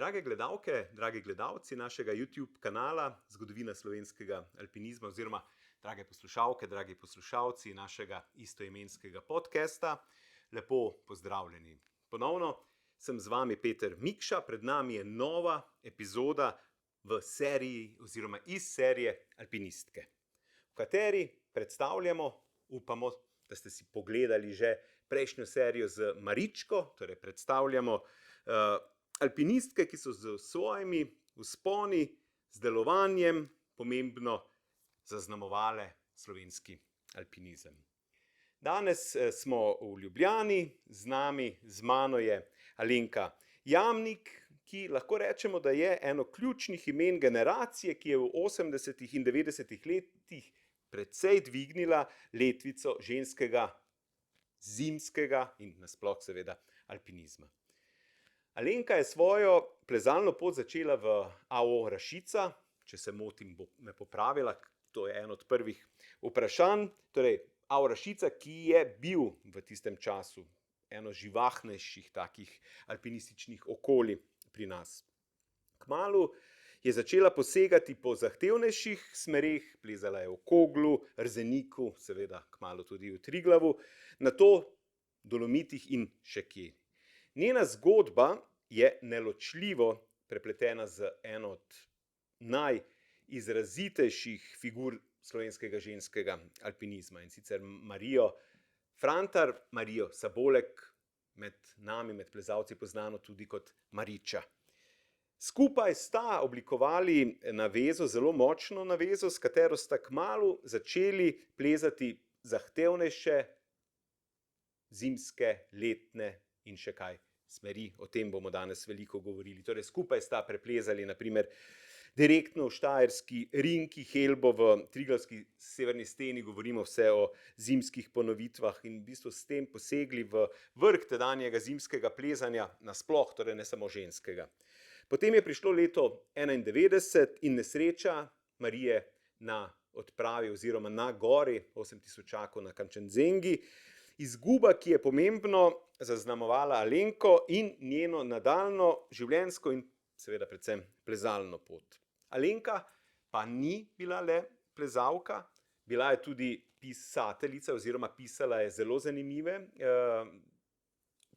Drage gledalke, dragi gledalci našega YouTube kanala Zgodovina slovenskega alpinizma oziroma drage poslušalke, dragi poslušalci našega istoimenskega podcasta, lepo pozdravljeni. Ponovno sem z vami Peter Mikša, pred nami je nova epizoda v seriji oziroma iz serije Alpinistke, v kateri predstavljamo, upamo, da ste si pogledali že prejšnjo serijo z Maričko, torej predstavljamo alpinistke, ki so z svojimi vzponi, z delovanjem pomembno zaznamovale slovenski alpinizem. Danes smo v Ljubljani, z mano je Alenka Jamnik, ki lahko rečemo, da je eno ključnih imen generacije, ki je v 80. in 90. letih precej dvignila letvico ženskega, zimskega in nasploh seveda alpinizma. Alenka je svojo plezalno pot začela v AO Rašica, če se motim, bo me popravila, to je eno od prvih vprašanj. Torej, AO Rašica, ki je bil v tistem času eno živahnejših takih alpinističnih okolij pri nas. Kmalu je začela posegati po zahtevnejših smereh, plezala je v Koglu, Rzeniku, seveda kmalu tudi v Triglavu, nato Dolomitih in še kje. Njena zgodba je neločljivo prepletena z eno od najizrazitejših figur slovenskega ženskega alpinizma, in sicer Marijo Frantar, Marijo Sabolek, med nami, med plezalci poznano tudi kot Mariča. Skupaj sta oblikovali navezo, zelo močno navezo, s katero sta kmalu začeli plezati zahtevnejše zimske, letne in še kaj smeri. O tem bomo danes veliko govorili. Torej, skupaj sta preplezali naprimer direktno v štajerski rinki, Helbo v Triglavski severni steni, govorimo vse o zimskih ponovitvah in v bistvu s tem posegli v vrh tedanjega zimskega plezanja nasploh, torej ne samo ženskega. Potem je prišlo leto 1991 in nesreča Marije na odpravi oziroma na gori 8000 na Kančenzengi, izguba, ki je pomembno zaznamovala Alenko in njeno nadaljnjo življenjsko in seveda predvsem plezalno pot. Alenka pa ni bila le plezalka, bila je tudi pisateljica oziroma pisala je zelo zanimive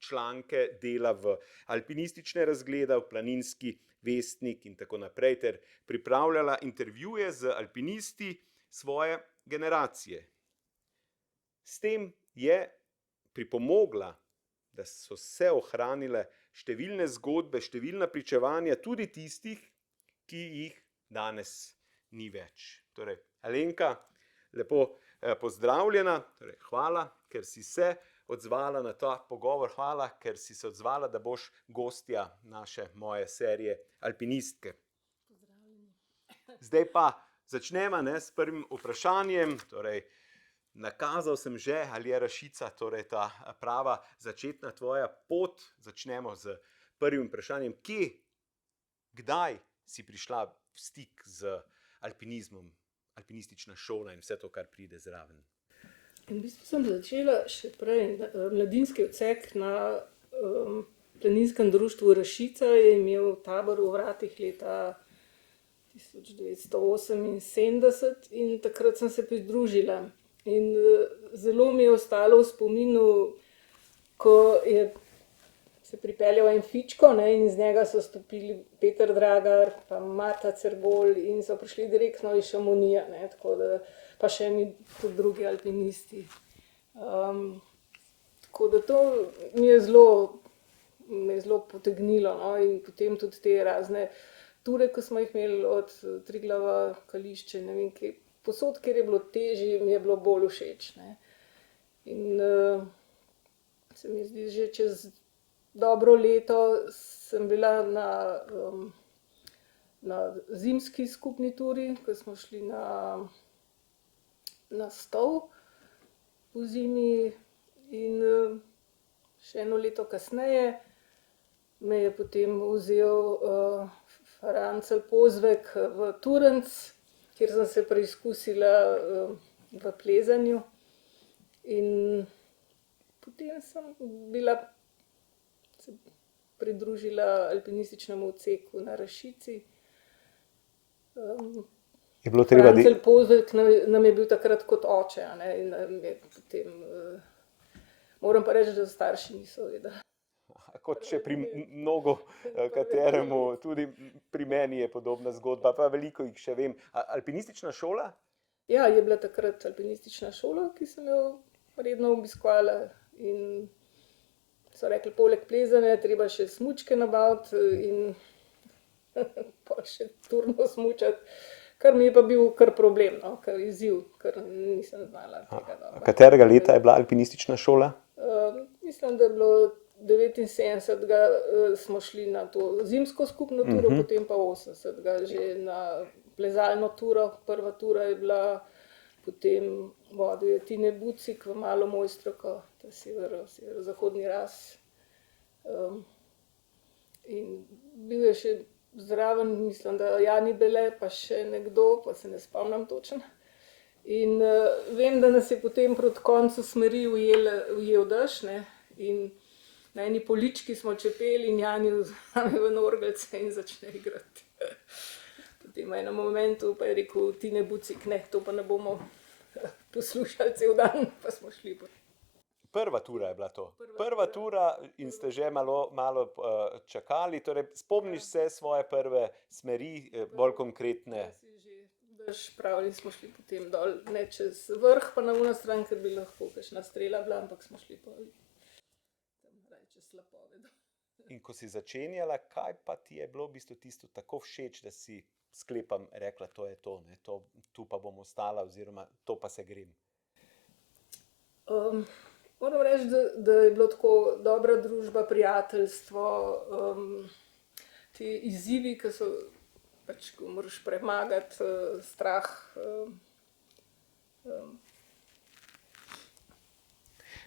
članke, dela v alpinistične razglede, v Planinski vestnik in tako naprej, ter pripravljala intervjuje z alpinisti svoje generacije. S tem je pripomogla, da so se ohranile številne zgodbe, številna pričevanja, tudi tistih, ki jih danes ni več. Torej, Alenka, lepo pozdravljena, torej, hvala, ker si se odzvala na ta pogovor, hvala, ker si se odzvala, da boš gostja moje serije Alpinistke. Zdaj pa začnemo s prvim vprašanjem. Torej, nakazal sem že, ali je Rašica torej ta prava začetna tvoja pot. Začnemo z prvim vprašanjem. Kje, kdaj si prišla v stik z alpinizmom, alpinistična šola in vse to, kar pride zraven? V bistvu sem začela še prej. Mladinski odsek na Planinskem društvu Rašica je imel tabor v Vratih leta 1978 in takrat sem se pridružila. In zelo mi je ostalo v spominu, ko je se pripeljal en fičko, in iz njega so stopili Peter Dragar pa Marta Cerbol in so prišli direktno iz Šamonija, tako da pa še eni tudi drugi alpinisti. Tako da to mi je zelo potegnilo, in potem tudi te razne ture, ko smo jih imeli od Triglava, Kališče, ne vem kje, posod, kjer je bilo težje, mi je bilo bolj všeč. In se mi zdi, že čez dobro leto sem bila na zimski skupni turi, ko smo šli na Stol v zimi, in še eno leto kasneje me je potem vzel Rancelj Pozvek v Turns, kjer sem se preizkusila v plezanju. In potem sem bila pridružila alpinističnemu odseku na Rašici. Je bilo treba Francelj Pozvek nam je bil takrat kot oče, a ne, in nam je potem, moram pa reči, da starši niso vedeli. Kot še pri mnogo kateremu, tudi pri meni je podobna zgodba, pa veliko jih še vem. Alpinistična šola? Ja, je bila takrat alpinistična šola, ki sem jo redno obiskovala, in so rekli, poleg plezanja treba še smučke nabaviti in pa še turno smučati, kar mi je pa bil kar problem, no, kar izziv, ker nisem znala tega dobro. Katerega leta je bila alpinistična šola? Mislim, da je bilo 79. Smo šli na to zimsko skupno turo, potem pa 80. že na plezalno turo. Prva tura je bila, potem vodil je Tine Bucik v Malo Mojstroko, to je severozahodni raz. In bil je še zraven, mislim, da Jani Bele, pa še nekdo, pa se ne spomnim točno. In vem, da nas je potem proti koncu smeri ujel dež, ne, in na eni polički smo čepeli in Jani vzame ven orgelce in začne igrati. Potem v enem momentu pa je rekel Tine Bucik, ne, to pa ne bomo poslušali cel dan, pa smo šli. Prva tura je bila to. Prva tura in ste že malo čakali, torej spomniš se svoje prve smeri, bolj konkretne? Dež, pravili smo šli potem dol, ne čez vrh, pa na uno stran, ker bi lahko kakšna strela bila, ampak smo šli pa čez slapove. In ko si začenjala, kaj pa ti je bilo v bistvu tisto tako všeč, da si, sklepam, rekla, to je to, ne, tu pa bom ostala oziroma to pa se grem? Moram reči, da je bilo tako dobra družba, prijateljstvo, ti izzivi, ki so pač, ko moraš premagati strah.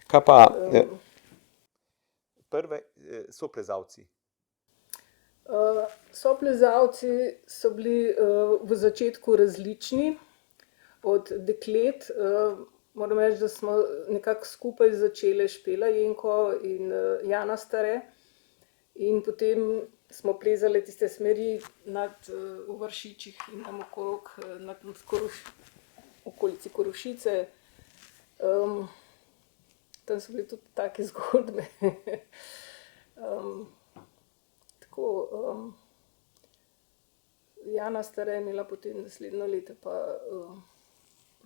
Kaj pa prve soplezalci? Soplezalci so bili v začetku različni od deklet. Moram reči, da smo nekako skupaj začele Špela Jenko in Jana Stare, in potem smo plezale tiste smeri v Vršičih in tam okrog, okolici Korošice. Tam so bile tudi take zgodbe. Tako, Jana Stare je imela potem naslednjo leto pa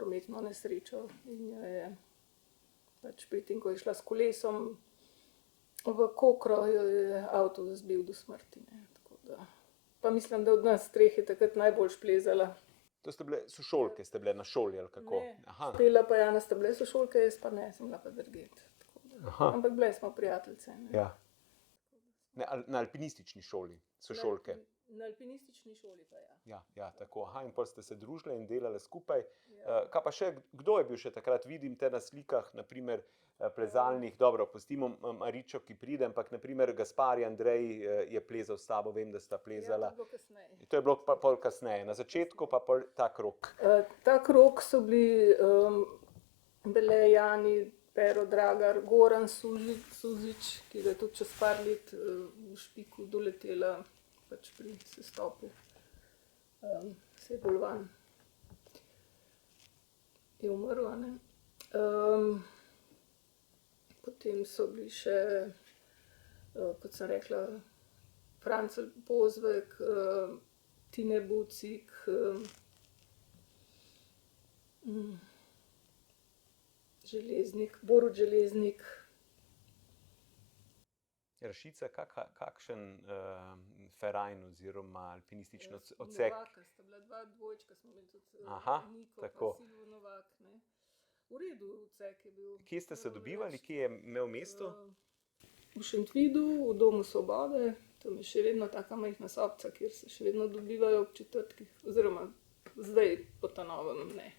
prometno nesrečo in jo je pač pri tem, ko je šla s kolesom v Kokro, jo je avto zbil do smrti, ne, tako da. Pa mislim, da od nas treh je takrat najbolj plezala. To ste bile sošolke, ste bile na šoli ali kako? Ne, Špela pa Jana sta bile sošolke, jaz pa ne, sem bila pa drugje. Ampak bile smo prijateljice. Ja. Na alpinistični šoli, sošolke? Na alpinistični šoli pa ja. Ja, tako. In potem ste se družile in delale skupaj. Kaj pa še, kdo je bil še takrat? Vidim te na slikah, naprimer plezalnih, dobro, pustimo Maričo, ki pride, ampak naprimer Gaspar Andrej je plezal s tabo, vem, da sta plezala. Ja, to je bilo kasneje. To je bilo pa pol kasneje, na začetku pa pol ta krog. Ta krog so bili Bele, Jani, Pero Dragar, Goran Suzič, ki ga je tudi čez par let v Špiku doletela pač pri sestopu. Sebulvan je umrl, a ne. Potem so bili še, kot sem rekla, Francelj Pozvek, Tine Bucik, Železnik, Borut Železnik. Rašica, kakšen ferajn oziroma alpinistični odsek? Novaka sta bila dva dvojčka, smo imeli tudi Niko tako. Pa Silvo Novak, ne. V redu odsek je bil. Kje ste se dobivali, kje je imel mesto? V Šentvidu, v Domu Svobode, tam je še vedno taka majhna sobca, kjer se še vedno dobivajo ob četrtkih, oziroma zdaj po ta novem ne.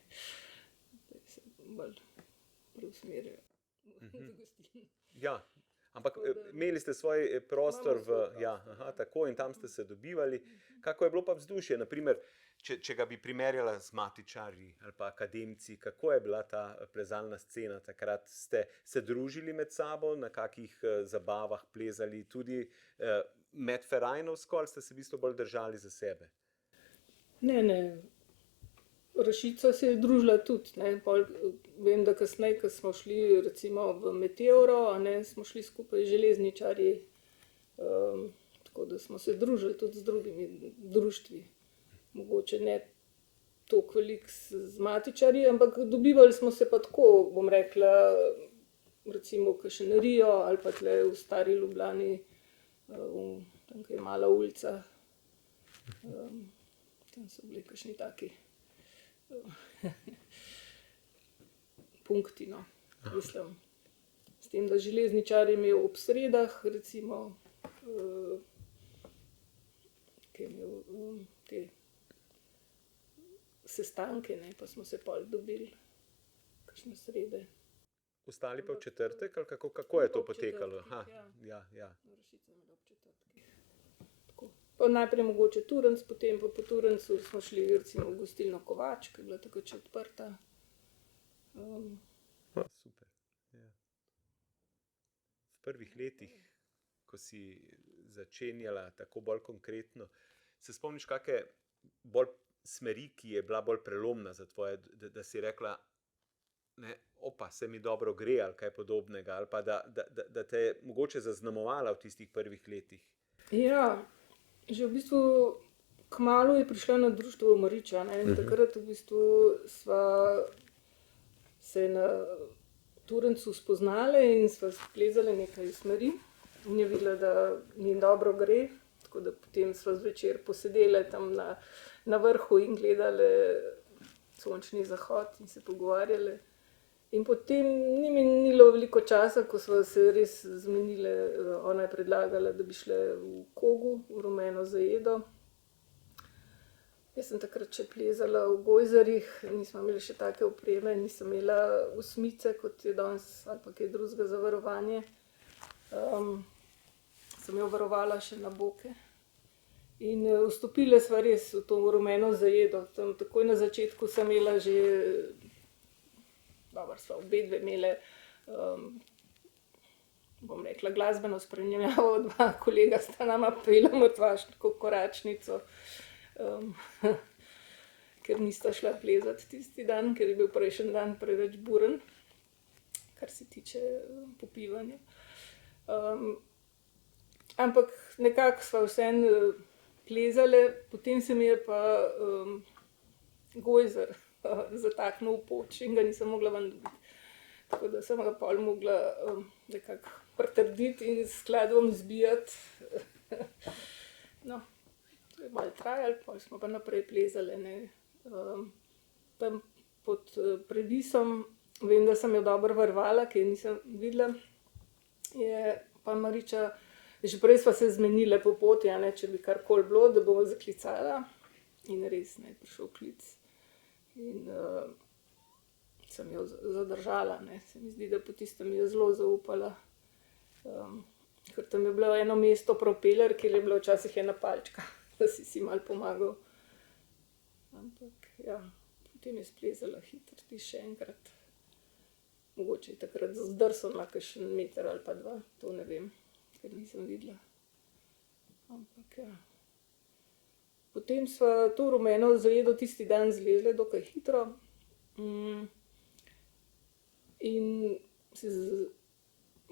Zdaj se bolj preusmerjajo v gostilno. Ja, Ampak Tako da- imeli ste svoj prostor Imamo svoj ja, prostor, aha, ja. tako in tam ste se dobivali. Kako je bilo pa vzdušje, naprimer, če ga bi primerjala z matičarji ali pa akademci, kako je bila ta plezalna scena takrat? Ste se družili med sabo, na kakih zabavah plezali, tudi medferajnovsko, ali ste se v bistvu bolj držali za sebe? Ne. Rašica se je družila tudi. Ne. Pol, vem, da kasneje, ko smo šli recimo v Meteoro, a ne, smo šli skupaj z železničarji, tako da smo se družili tudi z drugimi društvi. Mogoče ne toliko veliko z matičarji, ampak dobivali smo se pa tako, bom rekla, recimo v Kašenerijo ali pa tle v Stari Ljubljani, tam, kjer je mala ulica. Tam so bili kakšni taki punkti, no, mislim. S tem, da železničar je imel ob sredah, recimo, ki je imel te sestanke, ne, pa smo se pol dobili kakšne srede. Ostali pa v četrtek, ali kako je to Ob potekalo? četrtkih, Ja. Rašica je imela ob četrtkih. Tako. Pa najprej mogoče Turns, potem pa po Turnsu smo šli recimo v gostilno Kovač, ki je bila takrat še odprta. Super. Ja. V prvih letih, ko si začenjala tako bolj konkretno, se spomniš kakšne bolj smeri, ki je bila bolj prelomna za tvoje, da si rekla, ne, opa, se mi dobro gre ali kaj podobnega, ali pa da te je mogoče zaznamovala v tistih prvih letih? Ja, že v bistvu kmalu je prišla na društvo Mariča, ne, in takrat v bistvu sva se na Turnsu spoznale in sva plezale nekaj smeri in je videla, da mi dobro gre, tako da potem sva zvečer posedele tam na vrhu in gledale sončni zahod in se pogovarjale. In potem ni minilo veliko časa, ko sva se res zmenile, ona je predlagala, da bi šle v Kogu, v rumeno zajedo. Jaz sem takrat še plezala v gojzarjih, nismo imeli še take opreme, nisem imela osmice, kot je danes, ali pa kaj drugega za varovanje. Sem jo varovala še na boke. In vstopile sva res v to rumeno zajedo. Tam takoj na začetku sem imela že, dobro, sva obe dve imele, bom rekla, glasbeno spremljavo, dva kolega sta nama pela mrtvaško koračnico, ker nista šla plezati tisti dan, ker je bil prejšnji dan preveč buren, kar se tiče popivanja. Ampak nekako sva vseeno plezale, potem se mi je pa gojzer zataknil v poč in ga nisem mogla ven dobiti. Tako da sem ga pol mogla nekako pritrditi in s skladbom zbijati. No, to je malo trajalo, pol smo pa naprej plezale, ne. Tam pod Previsom, vem, da sem jo dobro varovala, ker je nisem videla, je pa Mariča, že prej sva se zmenile po poti, a ne, če bi karkoli bilo, da bova zaklicala, in res, ne, je prišel klic. In sem jo zadržala, ne, se mi zdi, da po tistem mi je zelo zaupala. Ker tam je bilo eno mesto propeler, kjer je bila včasih ena palčka, da si malo pomagal. Ampak ja, potem je splezala hitro, ti še enkrat. Mogoče je takrat zdrsnila kakšen meter ali pa dva, to ne vem, ker nisem videla. Ampak ja. Potem sva to rumeno zajedo tisti dan zlezle dokaj hitro. In si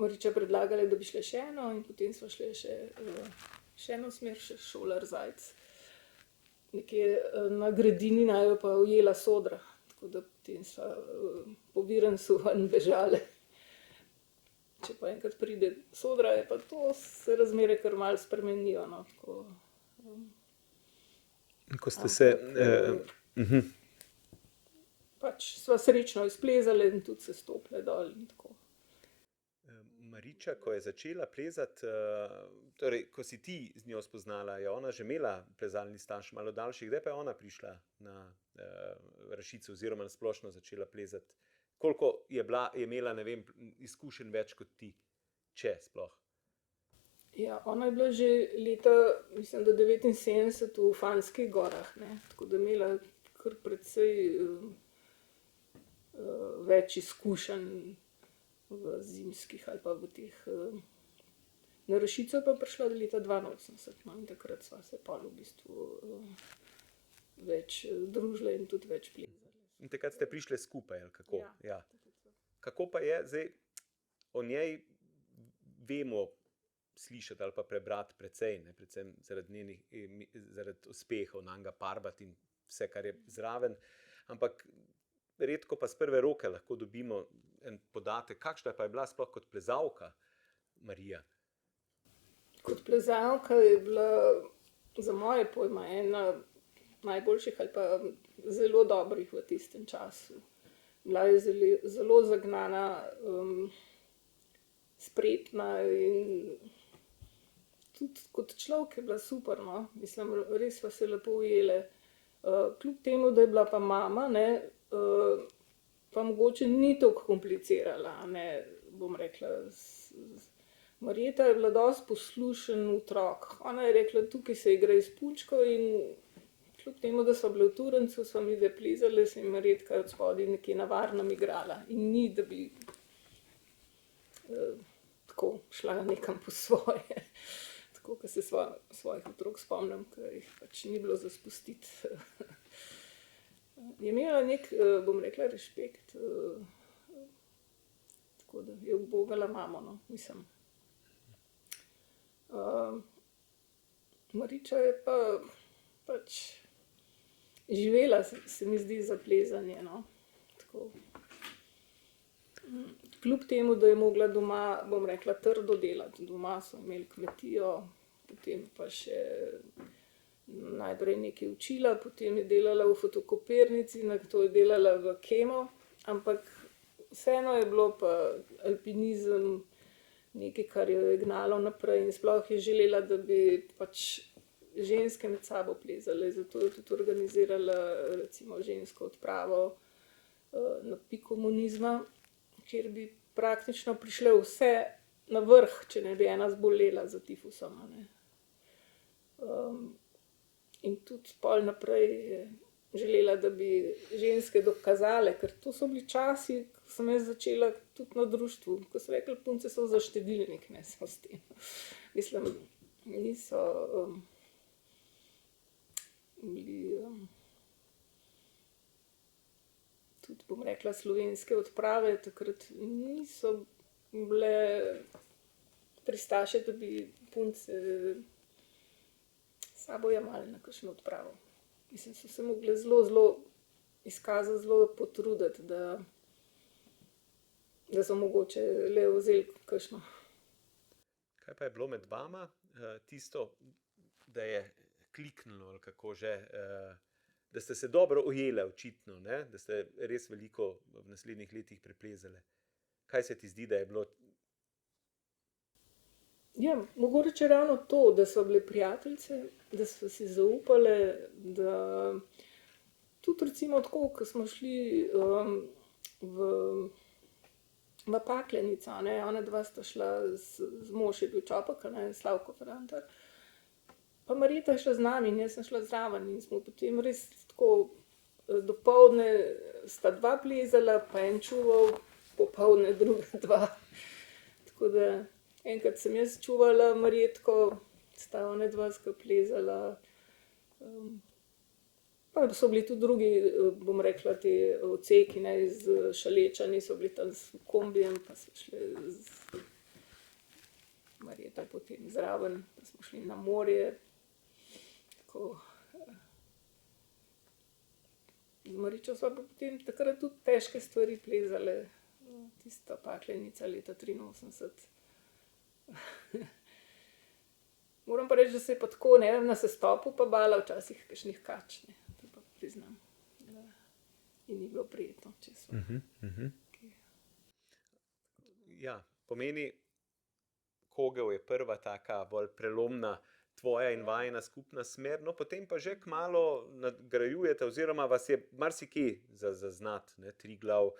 Mariča predlagala, da bi šle še eno, in potem sva šle še eno smer, še Šolar Zajc. Nekje na Gradini naju pa ujela sodra, tako da potem sva po Viransu ven bežale. Če pa enkrat pride sodra, je pa to, se razmere kar malo spremenijo, no, tako. Ko ste se... Pač sva srečno izplezale in tudi se stopile dol in tako. Mariča, ko je začela plezati, torej, ko si ti z njo spoznala, je ona že imela plezalni staž malo daljši, kdaj pa je ona prišla na Rašico oziroma na splošno začela plezati? Koliko je imela, ne vem, izkušenj več kot ti? če sploh. Ja, ona je bila že leta, mislim, da 79 v Fanskih gorah, ne? Tako da je imela kar precej več izkušenj v zimskih ali pa v teh. Na Rašico pa prišla leta 82, no, in takrat sva se pol v bistvu več družile in tudi več plezale. In takrat ste prišli skupaj, ali kako? Ja. Kako pa je zdaj o njej vemo slišati ali pa prebrati precej, ne? Predvsem zaradi uspehov Nanga Parbat in vse, kar je zraven, ampak redko pa z prve roke lahko dobimo en podatek, kakšna pa je bila sploh kot plezalka Marija. Kot plezalka je bila za moje pojma ena najboljših ali pa zelo dobrih v tistem času. Bila je zelo zagnana, spretna in tudi kot človek je bila super, no. Mislim, res sva se lepo ujele. Kljub temu, da je bila pa mama, ne, pa mogoče ni toliko komplicirala, ne, bom rekla. Marjeta je bila dosti poslušen otrok. Ona je rekla, tukaj se igra s punčko in kljub temu, da sva bili v Turencu, sva midve plezale, se je Marjetka od spodaj nekje na varnem igrala. In ni, da bi tako šla nekam po svoje. Tako, ko se svojih otrok spomnim, ker jih pač ni bilo za spustiti. Je imela nek, bom rekla, rešpekt, tako da je ubogala mamo, no, mislim. Mariča je pa pač živela, se mi zdi, za plezanje, no. Tako. Kljub temu, da je mogla doma, bom rekla, trdo delati. Doma so imeli kmetijo, potem pa še najprej nekaj učila, potem je delala v fotokopirnici, nato je delala v kemo, ampak vseeno je bilo pa alpinizem nekaj, kar jo je gnalo naprej in sploh je želela, da bi pač ženske med sabo plezale. Zato je tudi organizirala recimo žensko odpravo na pik komunizma, kjer bi praktično prišle vse na vrh, če ne bi ena zbolela za tifusom, ne. In tudi pol naprej je želela, da bi ženske dokazale, ker to so bili časi, ko sem jaz začela tudi na društvu, ko so rekli, punce so za štedilnik, ne smo s tem. Mislim, niso bili tudi, bom rekla, slovenske odprave takrat niso bile pristaše, da bi punce sabo jemali na kakšno odpravo. Mislim, so se mogle zelo izkazati, zelo potruditi, da so mogoče le vzeli kakšno. Kaj pa je bilo med vama tisto, da je kliknilo, ali kako že, da ste se dobro ujele očitno, ne? Da ste res veliko v naslednjih letih preplezale. Kaj se ti zdi, da je bilo? Ja, mogoče ravno to, da so bile prijateljice, da so si zaupale, da tudi recimo tako, ko smo šli v Paklenico, ne, ona dva sta šla z mož je bil Čopek, ne, Slavko Frantar, pa Marjeta je šla z nami in jaz sem šla zraven in smo potem res tako dopoldne sta dva plezala, pa en čuval, popoldne druga dva. Tako da enkrat sem jaz čuvala Marjetko, sta ona dva skupaj plezala. Pa so bili tudi drugi, bom rekla, ti odseki, ne, iz Šalečani so bili tam s kombijem, pa so šli z Marjeta potem zraven, pa smo šli na morje. Tako. Z Maričo sva pa potem takrat tudi težke stvari plezale. Tista Paklenica leta 83. Moram pa reči, da se je pa tako, ne vem, na sestopu pa bala včasih kakšnih kač, ne, to pa priznam. In ni bilo prijetno, če so. Ja, pomeni, Kogel je prva taka bolj prelomna tvoja in vajina skupna smer, no potem pa že kmalu nadgrajujete, oziroma vas je marsikje zaznati, ne, Triglav,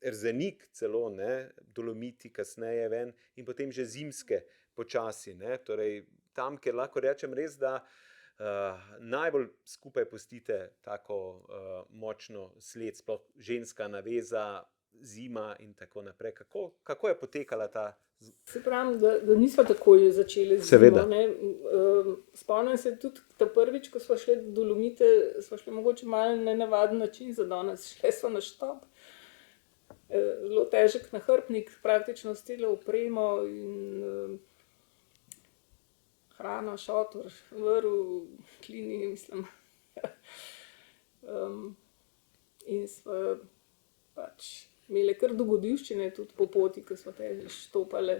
Erzenik celo, ne, Dolomiti kasneje ven in potem že zimske počasi, ne, torej tam, kjer lahko rečem res, da najbolj skupaj pustite tako močno sled, sploh ženska naveza, zima in tako naprej. Kako je potekala ta? Se pravi, da nismo takoj začeli z zimo, ne. Spomnim se tudi ta prvič, ko smo šli do Dolomite, smo šli mogoče malo na nenavaden način za danes. Šli smo na štop, zelo težek nahrbtnik, praktično s celo opremo in hrana, šotor, vrv, klini, mislim. In smo pač imeli kar dogodivščine tudi po poti, ko smo te štopali.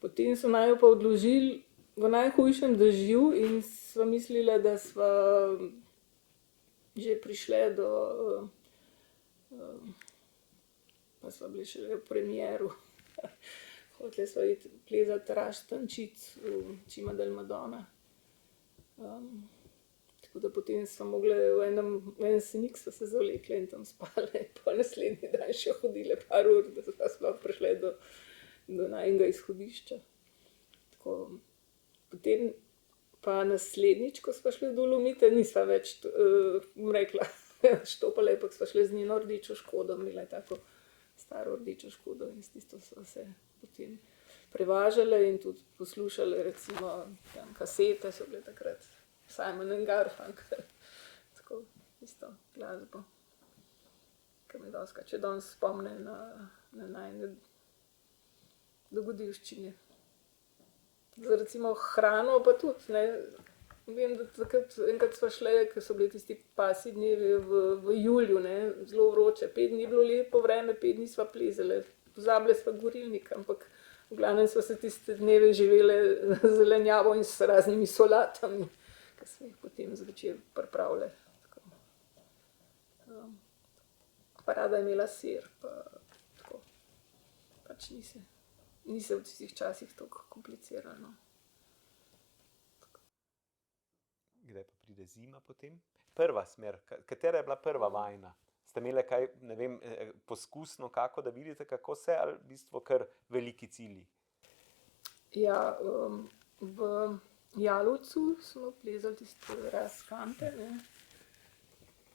Potem so naju pa odložili v najhujšem dežju in sva mislila, da sva že prišli do pa sva bili še v premieru. Hoteli sva iti plezati Raž tančic v Cima del Madonna. Tako da potem smo mogli v en senik sva se zavlekli in tam spali. Po naslednji dan še hodili par ur, da sva sploh prišli do najnega izhodišča. Tako, potem pa naslednjič, ko sva šli v Dolomite, nisva več, bom rekla, štopali, ampak sva šli z njeno rdečo Škodo, imela je tako staro rdečo Škodo in s tisto sva se potem prevažali in tudi poslušali, recimo, tam kasete so bile takrat. Simon and Garfunkel, tako isto glasbo, ki me dostikrat še danes spomne na najine dogodivščine. Za recimo hrano pa tudi, ne, vem, da takrat enkrat sva šli, ko so bili tisti pasji dnevi v juliju, ne, zelo vroče, 5 dni je bilo lepo vreme, 5 dni sva plezali, pozabili sva gorilnik, ampak v glavnem sva se tiste dneve živeli z zelenjavo in s raznimi solatami, ki smo jih potem zvečer pripravili. Pa rada je imela sir, pa tako. Pač ni se v tistih časih tako kompliciralo, no. Kdaj pa pride zima potem? Prva smer, katera je bila prva vajina? Ste imeli kaj, ne vem, poskusno kako, da vidite, kako se, ali v bistvu kar veliki cilji? Ja, v Jalovcu smo plezali tiste razkante, ne.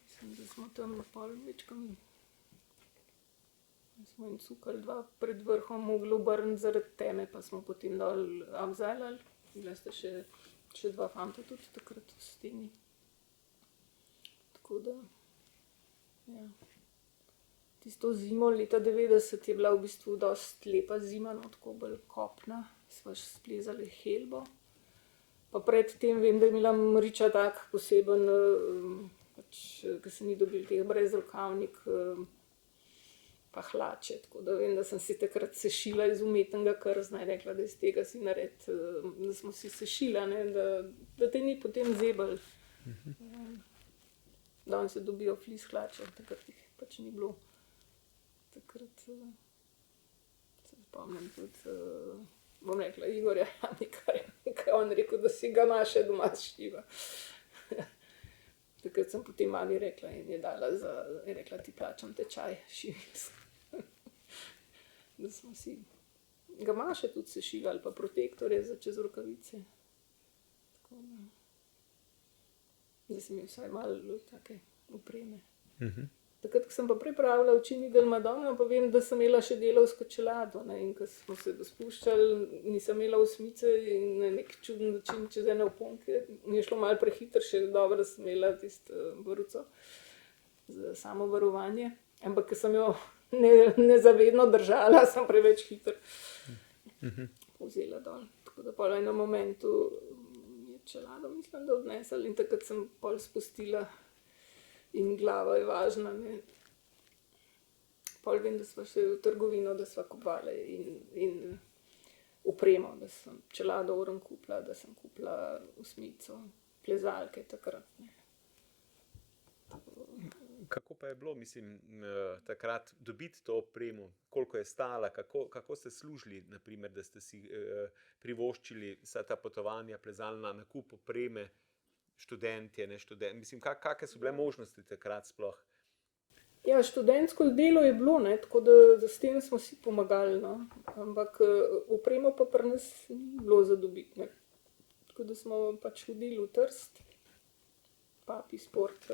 Mislim, da smo tam pol večkrat, smo en cukr, 2 pred vrhom mogli obrniti zaradi teme, pa smo potem dol abzajlali. Bila sta še 2 fanta tudi takrat v steni. Tako da, ja. Tisto zimo leta 90 je bila v bistvu dosti lepa zima, no, tako bolj kopna. Sva splezali Helbo. Pa predtem vem, da je imela Mariča tak poseben, pač, ker se ni dobil teh brezrokavnik, pa hlače, tako da vem, da sem si takrat sešila iz umetnega krzna in rekla, da iz tega si naredi, da smo si sešila, ne, da te ni potem zeblo. Danes se dobijo flis hlače, takrat jih pač ni bilo. Takrat se spomnim tudi, bom rekla, Igorja Jamnikarja, kaj on rekel, da si gamaše doma šiva. Takrat sem potem mami rekla in je dala je rekla, ti plačam tečaj šivilski. Da smo si gamaše tudi sešili ali pa protektorje za čez rokavice. Tako da sem imel vsaj malo take opreme. Takrat, ko sem pa pripravila v Cimi del Madonna, pa vem, da sem imela še delavsko čelado, ne, in ko smo se spuščali, nisem imela osmice in na nek čuden način čez ene oponke. Mi je šlo malo prehitro, še dobro, da sem imela tisto vrvico za samo varovanje, ampak ko sem jo nezavedno držala, sem preveč hitro povzela dol. Tako da pol v enem momentu je čelado, mislim, da odnesel in takrat sem pol spustila. In glava je važna, ne. Pol vem, da sva še v trgovino, da sva kupovali in opremo, da sem čelado oren kupila, da sem kupila osmico, plezalke takrat, ne. Kako pa je bilo, mislim, takrat dobiti to opremo, koliko je stala, kako ste služili, naprimer, da ste si privoščili vsa ta potovanja, plezalna, nakup opreme, študentje, ne študentje, mislim, kakšne so bile možnosti takrat sploh? Ja, študentsko delo je bilo, ne, tako da s tem smo si pomagali, no. Ampak opremo pa pri nas ni bilo za dobiti, ne. Tako da smo pač hodili v Trst, Papi Sport,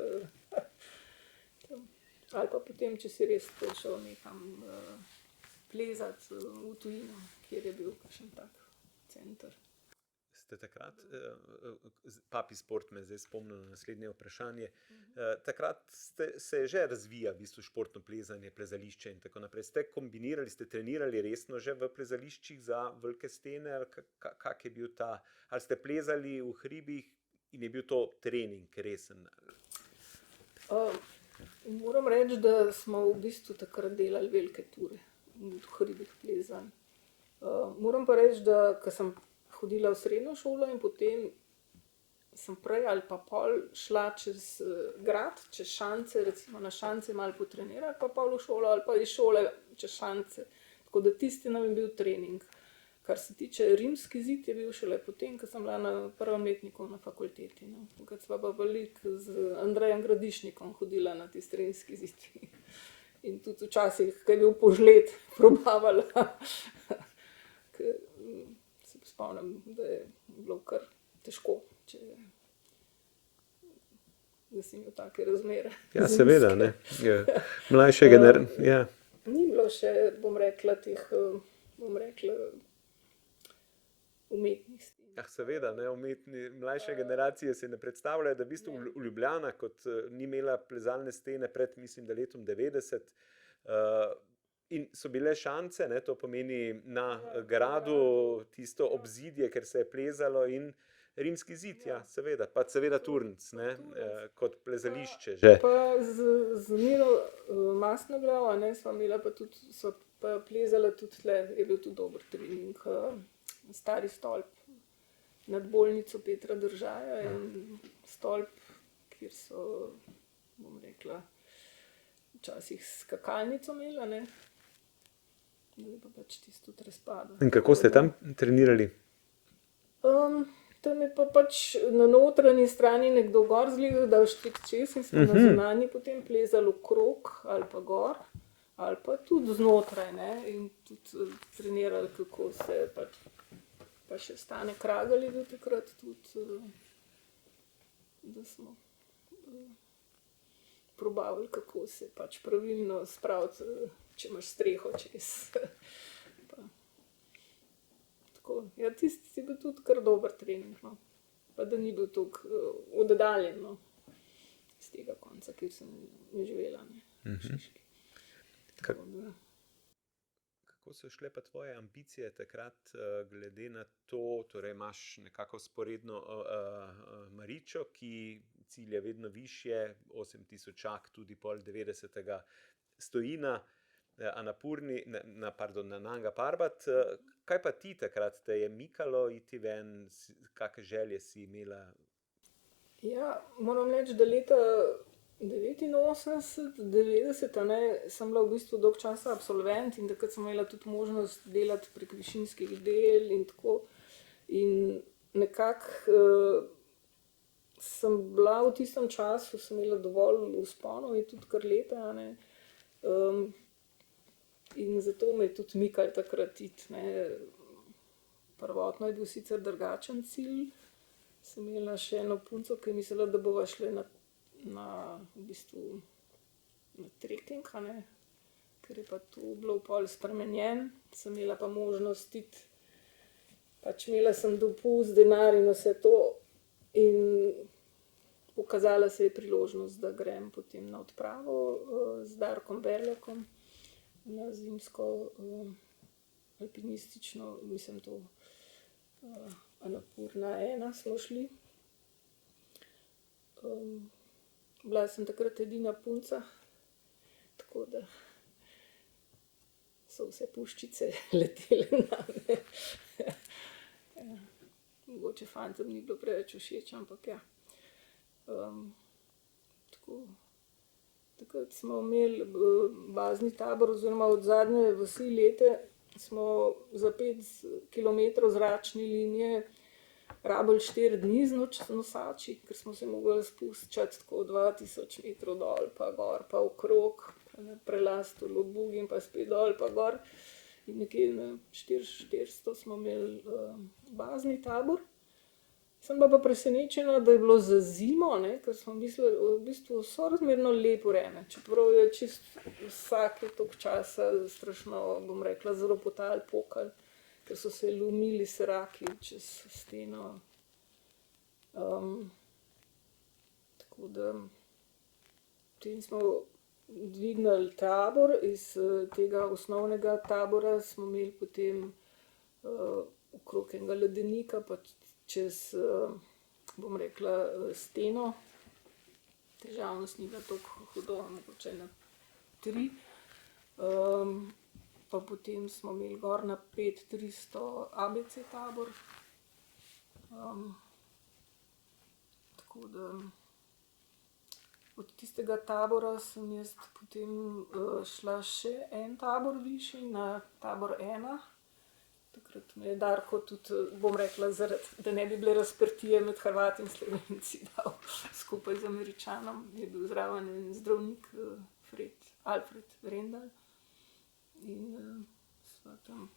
ali pa potem, če si res šel nekam plezati v tujino, kjer je bil kakšen tak center. Ste takrat, Papi Sport me zdaj spomnil na naslednje vprašanje, takrat se je že razvija v bistvu športno plezanje, plezališče in tako naprej. Ste kombinirali, ste trenirali resno že v plezališčih za velike stene, ali kak je bil ta, ali ste plezali v hribih in je bil to trening resen? Moram reči, da smo v bistvu takrat delali velike ture v hribih plezanj. Moram pa reči, da ko sem hodila v srednjo šolo in potem sem prej ali pa pol šla čez grad, čez Šance, recimo na Šance malo potrenirati, pa pol v šolo ali pa iz šole čez Šance. Tako da tisti nam je bil trening. Kar se tiče Rimski zid, je bil šele potem, ko sem bila na prvem letniku na fakulteti. No. Takrat sva pa veliko z Andrejem Gradišnikom hodila na tisti Rimski zid. In tudi včasih, ko je bil požled, probavala. Spomnim, da je bilo kar težko, da si imel take razmere. Ja, seveda, ne. Mlajše generacije, ja. Ni bilo še, bom rekla, umetnih stil. Ja, seveda, ne, mlajše generacije se ne predstavljajo, da v bistvu v Ljubljana, kot ni imela plezalne stene pred, mislim, da letom 90, in so bile Šance, ne, to pomeni na gradu tisto obzidje, ker se je plezalo, in Rimski zid, ja, seveda, pa seveda Turnc, ne, kot plezališče že. Pa z Miro Masnoglavo, ne, sva imela pa tudi, sva pa plezala tudi tle, je bil tudi dober trening, Stari stolp nad bolnico Petra Držaja in stolp, kjer so, bom rekla, včasih skakalnico imela, ne. Zdaj pa pač tisto tudi razpada. In kako ste tam trenirali? Tam je pa pač na notranji strani nekdo gor zlezel, dal štrik čez in smo na zunanji potem plezali okrog ali pa gor, ali pa tudi znotraj, ne, in tudi trenirali, kako se pač, pa še Stane Kragelj je bil takrat tudi, da smo probavali, kako se pač pravilno spraviti, če imaš streho čez. Tako, ja, tisti je bil tudi kar dober trening, no. Pa da ni bil toliko oddaljen, no, z tega konca, kjer sem živela, ne, Šiški. Kako so šle pa tvoje ambicije takrat, glede na to, torej imaš nekako vzporedno Maričo, ki cilja vedno višje, 8000 tudi pol 90. Stojina, Anapurni, na Nanga Parbat. Kaj pa ti takrat, te je mikalo iti ven, kakšne želje si imela? Ja, moram reči, da leta 89, 90, ne, sem bila v bistvu dolgo časa absolvent in takrat sem imela tudi možnost delati prek višinskih del in tako. In nekako sem bila v tistem času, sem imela dovolj vzponov in tudi kar leta, ne. In zato me je tudi mikalo takrat iti, ne. Prvotno je bil sicer drugačen cilj. Sem imela še eno punco, ki je mislila, da bova šle v bistvu na trekking, a ne, ker je pa to bilo pol spremenjeno. Sem imela pa možnost iti, pač imela sem dopust, denar in vse to in pokazala se je priložnost, da grem potem na odpravo z Darkom Berlekom na zimsko alpinistično, mislim to Anapurna 1 smo šli. Bila sem takrat edina punca, tako da so vse puščice letele name. Mogoče fantom ni bilo preveč všeč, ampak ja. Tako. Takrat smo imeli bazni tabor, oziroma od zadnje vasi lete smo za 5 km zračne linije rabili 4 dni z nosači, ker smo se mogli spuščati tako 2000 metrov dol, pa gor, pa okrog, pa na prelaz v Lobugi in pa spet dol, pa gor. In nekje na 400 smo imeli bazni tabor. Sem pa presenečena, da je bilo za zimo, ne, ker smo mislili, v bistvu sorazmerno lepo vreme, čeprav je čist vsake toliko časa strašno, bom rekla, zaropotali, pokali, ker so se lomili seraki čez steno. Tako da potem smo dvignili tabor, iz tega osnovnega tabora smo imeli potem okrog enega ledenika, pa čez, bom rekla, steno. Težavnost ni bila toliko hudo, mogoče na 3. Pa potem smo imeli gor na 5300 ABC tabor. Tako da od tistega tabora sem jaz potem šla še en tabor višji, na tabor 1. Takrat me je Darko tudi, bom rekla, da ne bi bile razprtije med Hrvati in Slovenci, dal skupaj z Američanom. Je bil zraven en zdravnik, Alfred Rendal. In sva tam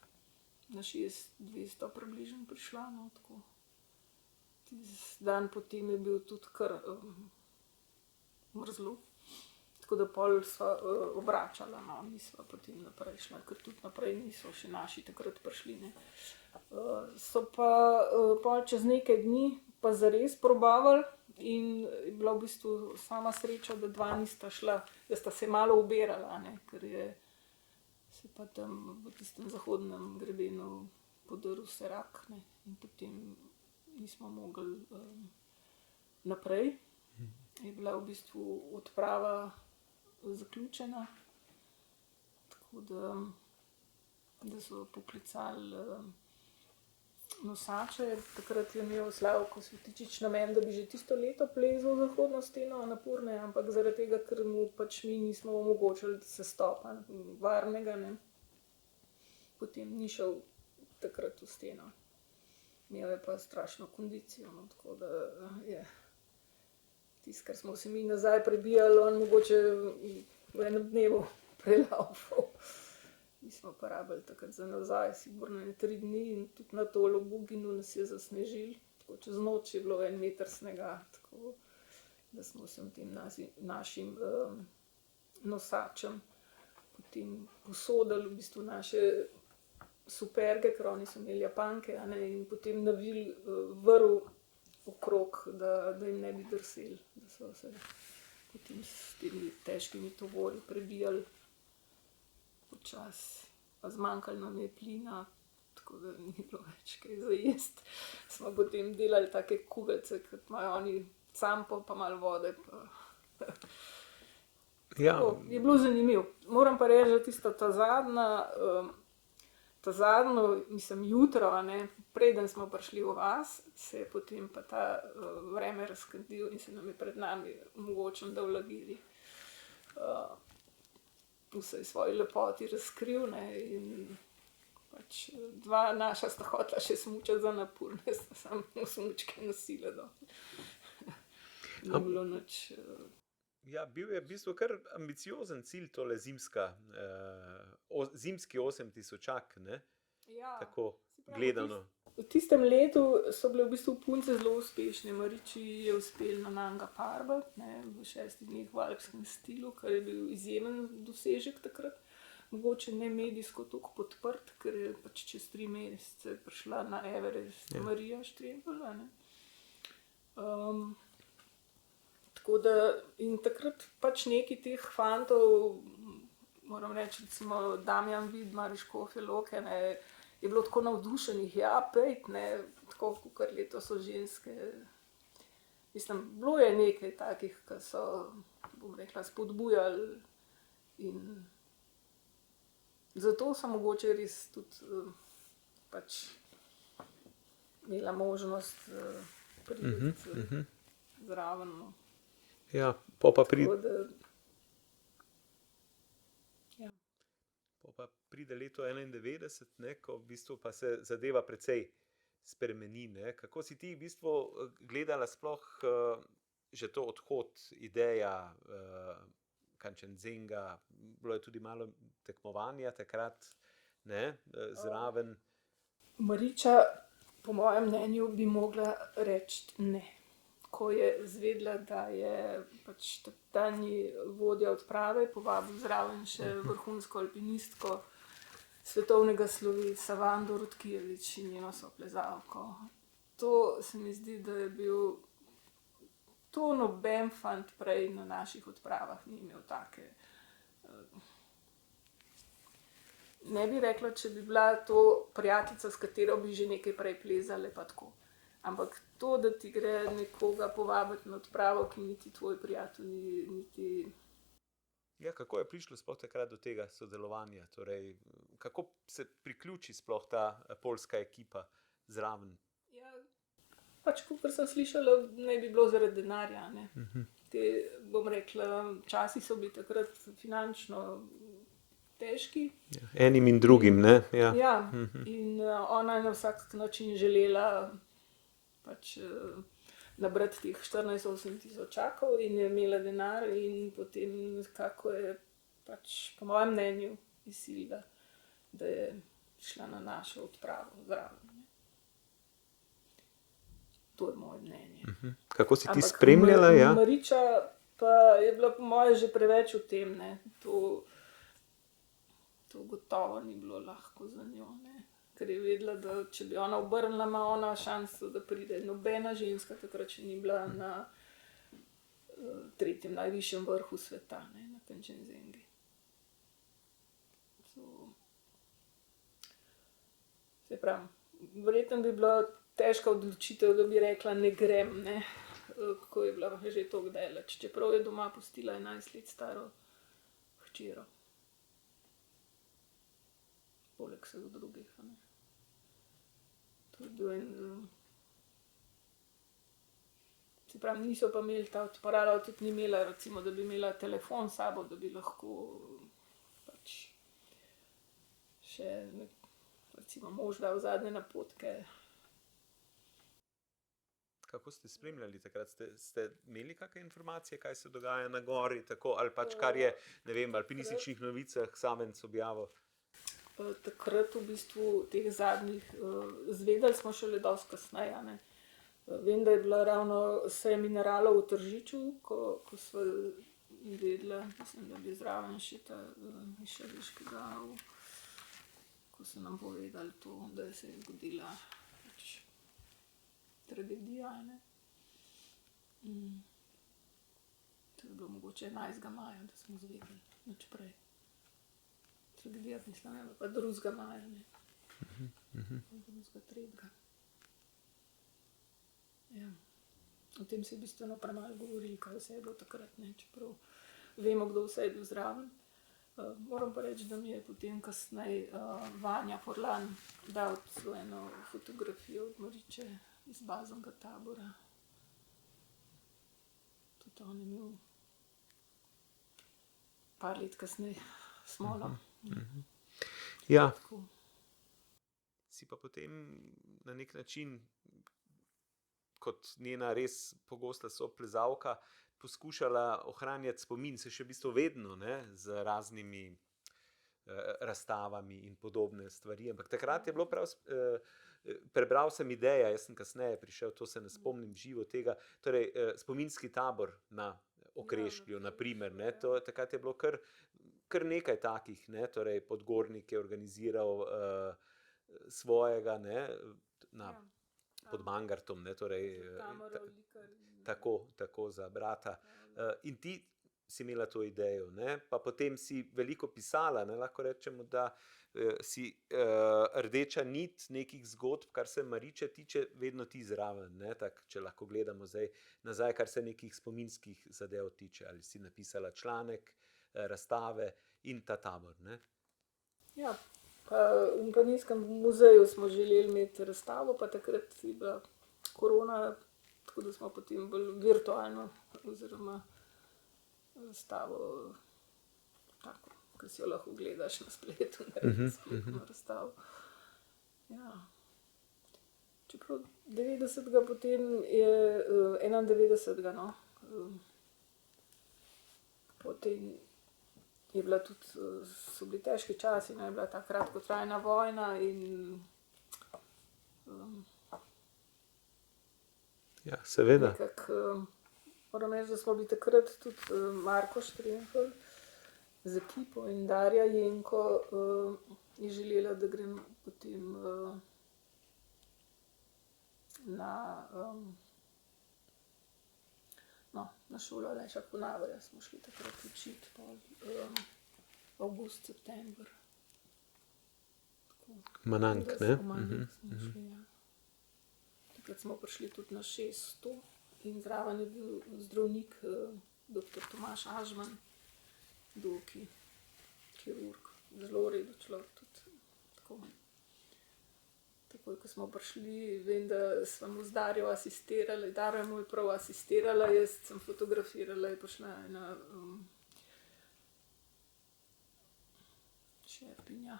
na 600-200 približno prišla. No, tako. Dan potem je bil tudi kar mrzlo. Tako da pol sva obračala, no, nisva potem naprej šla, ker tudi naprej niso še naši takrat prišli, ne. So pa pol čez nekaj dni pa zares probavali in je bila v bistvu sama sreča, da 2 nista šla, da sta se malo ubirala, ne, ker je se pa tam v tistem zahodnem grebenu podrl serak, ne, in potem nismo mogli naprej. Je bila v bistvu odprava zaključena, tako da so poklicali nosače. Takrat je imel Slavko Svetičič namen, da bi že tisto leto plezal zahodno steno Anapurne, ampak zaradi tega, ker mu pač mi nismo omogočili sestopa varnega, ne, potem ni šel takrat v steno. Imel je pa strašno kondicijo, no, tako da je tisto, kar smo se mi nazaj prebijali, on mogoče v enem dnevu prelaufal. Mi smo pa rabili takrat za nazaj, sigurno 3 dni, in tudi na to Lobuginu nas je zasnežil, tako čez noč je bilo 1 meter snega, tako da smo vsem tem našim nosačem potem posodili v bistvu naše superge, ker oni so imeli japanke, a ne, in potem navili vrv okrog, da jim ne bi drseli, da so se potem s temi težkimi tovori prebijali počas. Pa zmanjkalo nam je plina, tako da ni bilo več kaj za jesti. Smo potem delali take kugelce, kot imajo oni, campo pa malo vode. Pa. Ja. Je bilo zanimivo. Moram pa reči, da tista ta zadnjo, mislim, jutro, ne, preden smo prišli v vas, se je potem pa ta vreme razkadil in se nam je pred nami omogočil, da v Lagiri vsej svoji lepoti razkril, ne, in pač 2 naša sta hotela še smučati za Anapurne, sta samo smučke nosila dol. Ni bilo nič. Ja, bil je v bistvu kar ambiciozen cilj tole zimski 8000-ak, ne? Ja, tako gledano. V tistem letu so bile v bistvu punce zelo uspešne. Mariči je uspel na Nanga Parbat, ne, v 6 dneh v alpskem stilu, kar je bil izjemen dosežek takrat. Mogoče ne medijsko toliko podprt, ker je pač čez 3 mesece prišla na Everest Marija Štrempel, ne. Tako da, in takrat pač neki teh fantov, moram reči, recimo Damjan Vidmar iz Škofje Loke, ne, je bilo tako navdušenih, ja, pejt, ne, tako kakor letos so ženske. Mislim, bilo je nekaj takih, ki so, bom rekla, spodbujali, in zato sem mogoče res tudi pač imela možnost priti zraven. Ja, pa pride. pa pride leto 91, ne, ko v bistvu pa se zadeva precej spremeni. Ne. Kako si ti v bistvu gledala sploh že to odhod, ideja Kančenzenga, bilo je tudi malo tekmovanja takrat, ne, zraven. Mariča, po mojem mnenju, bi mogla reči ne. Ko je zvedela, da je pač tanji vodja odprave povabil zraven še vrhunsko alpinistko svetovnega slovesa Vandu Rutkijevič in njeno soplezalko. To se mi zdi, da je bil to noben fant prej na naših odpravah ni imel take. Ne bi rekla, če bi bila to prijateljica, s katero bi že nekaj prej plezale pa tako. Ampak to, da ti gre nekoga povabiti na odpravo, ki niti tvoj prijatelj, niti... Ja, kako je prišlo sploh takrat do tega sodelovanja? Torej, kako se priključi sploh ta poljska ekipa zraven? Ja, pač, kakor sem slišala, naj bi bilo zaradi denarja, ne. Te, bom rekla, časi so bili takrat finančno težki. Ja, enim in drugim, ne? Ja. Ja, in ona je na vsak način želela pač nabrati teh 14-8 tisočakov in je imela denar in potem nekako je pač po mojem mnenju izsilila, da je šla na našo odpravo zraven. Ne. To je moje mnenje. Kako si ti spremljala? Ja? Mariča pa je bila po moje že preveč v tem, ne. To gotovo ni bilo lahko za njo, ne. Ker je vedela, da če bi ona obrnila, ima ona šanso, da pride. Nobena ženska takrat še ni bila na tretjem najvišjem vrhu sveta, ne, na Kančenzengi. Se pravi, verjetno bi bila težka odločitev, da bi rekla ne grem, ne, ko je bila že toliko daleč, čeprav je doma pustila 11 let staro hčero. Poleg vseh drugih, ne. To je bil en... Se pravi, niso pa imeli ta odprava, tudi ni imela, recimo, da bi imela telefon s sabo, da bi lahko pač še, recimo, mož dal zadnje napotke. Kako ste spremljali takrat? Ste imeli kakšne informacije, kaj se dogaja na gori, tako, ali pač kar je, ne vem, v alpinističnih novicah Savenc objavil? Takrat v bistvu teh zadnjih zvedeli smo šele dosti kasneje, ne. Vem, da je bila ravno seja mineralov v Tržiču, ko sva vedela, mislim, da bi zraven še ta Mišeliški dal, ko so nam povedali to, da se je zgodila pač tragedija, ne. To je bilo mogoče 11. maja, da smo zvedeli, nič prej. Tragedija, mislim, pa 2. maja, ne. 2. 3. Ja. O tem se je bistveno premalo govorilo, kaj vse je bilo takrat, ne, čeprav vemo, kdo vse je bil zraven. Moram pa reči, da mi je potem kasneje Vanja Forlan dal eno fotografijo od Mariče iz baznega tabora. Tudi on je imel par let kasneje smolo. Ja. Si pa potem na nek način, kot njena res pogosta soplezalka, poskušala ohranjati spomin, se še v bistvu vedno, ne, z raznimi razstavami in podobne stvari. Ampak takrat je bilo prav, prebral sem ideja, jaz sem kasneje prišel, to se ne spomnim živo tega, torej spominski tabor na Okrešlju, na primer, ne, to takrat je bilo kar nekaj takih, ne, torej Podgornik je organiziral svojega, ne, pod Mangartom, ne, torej tako za brata. In ti si imela to idejo, ne, pa potem si veliko pisala, ne, lahko rečemo, da si rdeča nit nekih zgodb, kar se Mariče tiče, vedno ti zraven, ne, tak, če lahko gledamo zdaj nazaj, kar se nekih spominskih zadev tiče, ali si napisala članek, razstave in ta tabor, ne. Ja, pa v Planinskem muzeju smo želeli imeti razstavo, pa takrat je bila korona, tako da smo potem bolj virtualno oziroma razstavo tako ki si jo lahko gledaš na spletu, na spletno razstavo. Ja. Čeprav 90. potem je 91. No. Potem je bila tudi, so bili težki časi, no, je bila ta kratkotrajna vojna in Ja, seveda. nekako, moram reči, da smo bili takrat tudi Marko Štrenfelj z ekipo in Darja Jenko je želela, da grem potem na šolo Aleša Kunaverja smo šli takrat učiti, avgust, september. Manank, V ne? Manank smo šli, ja. Takrat smo prišli tudi na 600 in zraven je bil zdravnik, dr. Tomaž Ažman, Doki, kirurg, zelo v redu človek tudi. Takoj, ko smo prišli, vem, da smo mu z Darjo asistirali, Darja mu je prav asistirala, jaz sem fotografirala, je prišla ena šerpinja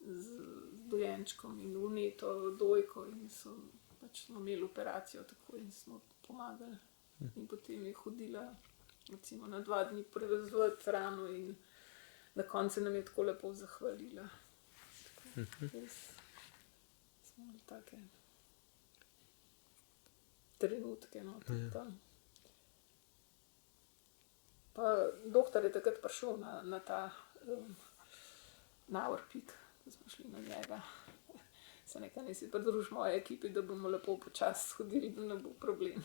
z dojenčkom in vneto dojko in pač smo imeli operacijo tako in smo pomagali. In potem je hodila recimo na 2 dni prevezovati rano in na koncu nam je tako lepo zahvalila. Res smo imeli take trenutke, no, tudi tam. Pa doktor je takrat prišel na ta Naur Pik, ko smo šli na njega. Se nekaj naj si pridruž moje ekipi, da bomo lepo počasi hodili, da ne bo problem.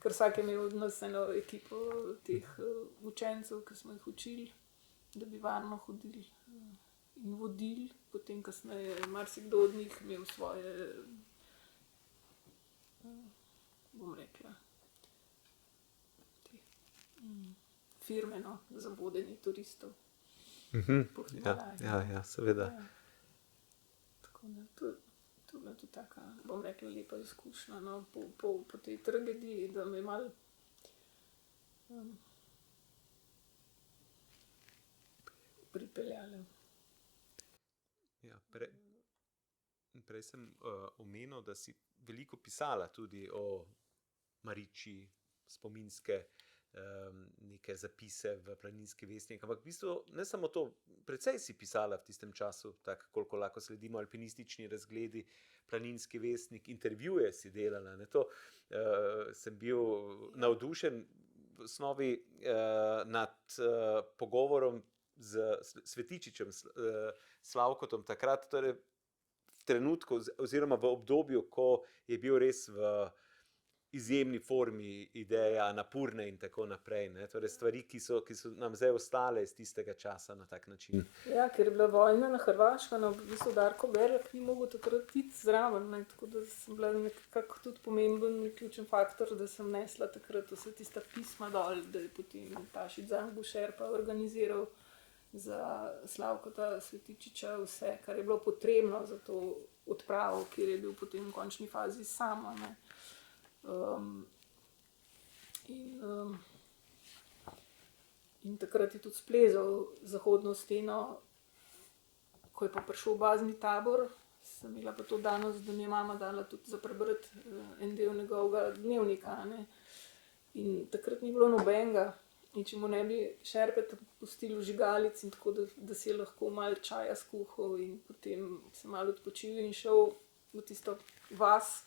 Ker vsak je imel od nas eno ekipo teh učencev, ki smo jih učili, da bi varno hodili in vodili. Potem kasneje marsikdo od njih imel svoje, bom rekla, firme, no, za vodenje turistov. Ja, seveda. Ja. Tako da, to je bila tudi taka, bom rekla, lepa izkušnja, no, po tej tragediji, da me malo pripeljala. Ja, prej sem omenil, da si veliko pisala tudi o Mariči, spominske neke zapise v Planinski vestnik, ampak v bistvu ne samo to, precej si pisala v tistem času, tako koliko lahko sledimo alpinistični razgledi, Planinski vestnik, intervjuje si delala, ne, to sem bil navdušen v osnovi nad pogovorom z Svetičičem, Slavkotom takrat, torej v trenutku oziroma v obdobju, ko je bil res v izjemni formi ideja Napurne in tako naprej, ne? Torej stvari, ki so nam zdaj ostale iz tistega časa na tak način. Ja, ker je bila vojna na Hrvaškem, no, v bistvu Darko Berlak ni mogel takrat iti zraven, ne? Tako da sem bila nekako tudi pomemben ključen faktor, da sem nesla takrat vse tista pisma dol, da je potem Tašid Zangbušer pa organiziral za Slavkota Svetičiča vse, kar je bilo potrebno za to odpravo, kjer je bil potem v končni fazi sama, ne. In takrat je tudi splezal zahodno steno, ko je pa prišel bazni tabor, sem imela pa to danost, da mi je mama dala tudi za prebrati en del njegovega dnevnika, ne. In takrat ni bilo nobenega, in če mu ne bi Šerpet pustili v žigalici in tako, da si je lahko malo čaja skuhal in potem se malo odpočil in šel v tisto vas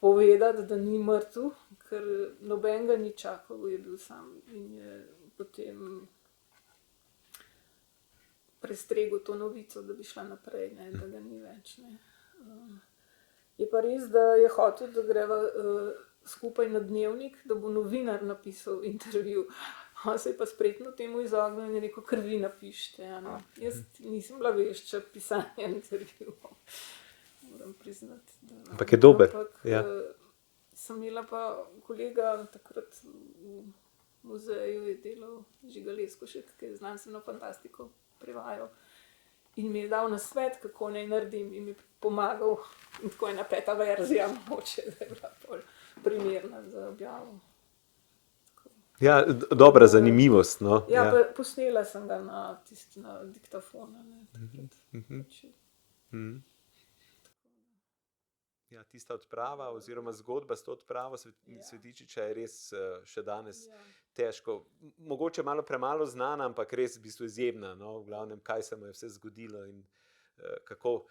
povedati, da ni mrtev, ker nobenega ni čakal, je bil sam in je potem prestregel to novico, da bi šla naprej, ne, da ga ni več, ne. Je pa res, da je hotel, da greva skupaj na dnevnik, da bo novinar napisal intervju. On se je pa spretno temu izognil in je rekel, kar vi napišite, ja, no. Jaz nisem bila vešča pisanja intervjujev. Moram priznati, da... Ampak je dober, ja. Sem imela pa kolega takrat v muzeju, je delal Žiga Leskošek, ki je znanstveno fantastiko prevajal in mi je dal nasvet, kako naj naredim in mi je pomagal in tako ena 5. verzija mogoče, da je bila bolj primerna za objavo. Ja, dobra zanimivost. No. Ja, Ja. pa posnela sem ga na diktafon. Mhm. Ja, tista odprava oziroma zgodba s to odpravo Svetičiča je res še danes težko. Mogoče malo premalo znana, ampak res v bistvu izjemna. No? V glavnem, kaj se mu je vse zgodilo in kako,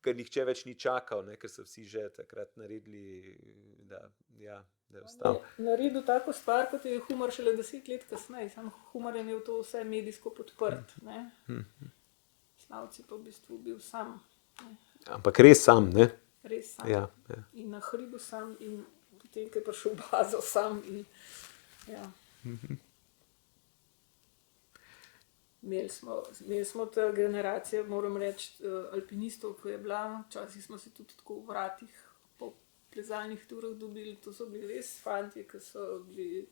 ker nihče več ni čakal, ne? Ker so vsi že takrat naredili, da je ostal. Naredil tako stvar, kot je humor šele 10 let kasneje. Sam humor je imel to vse medijsko podprt. Slavci pa v bistvu bil sam. Ne? Ampak res sam, ne? Res sam. Ja. In na hribu sam, in potem, ko je prišel v bazo sam. Ja. Imeli smo ta generacija, moram reči, alpinistov, ki je bila. Včasih smo se tudi tako v vratih po plezalnih turah dobili. To so bili res fantje, ki so bili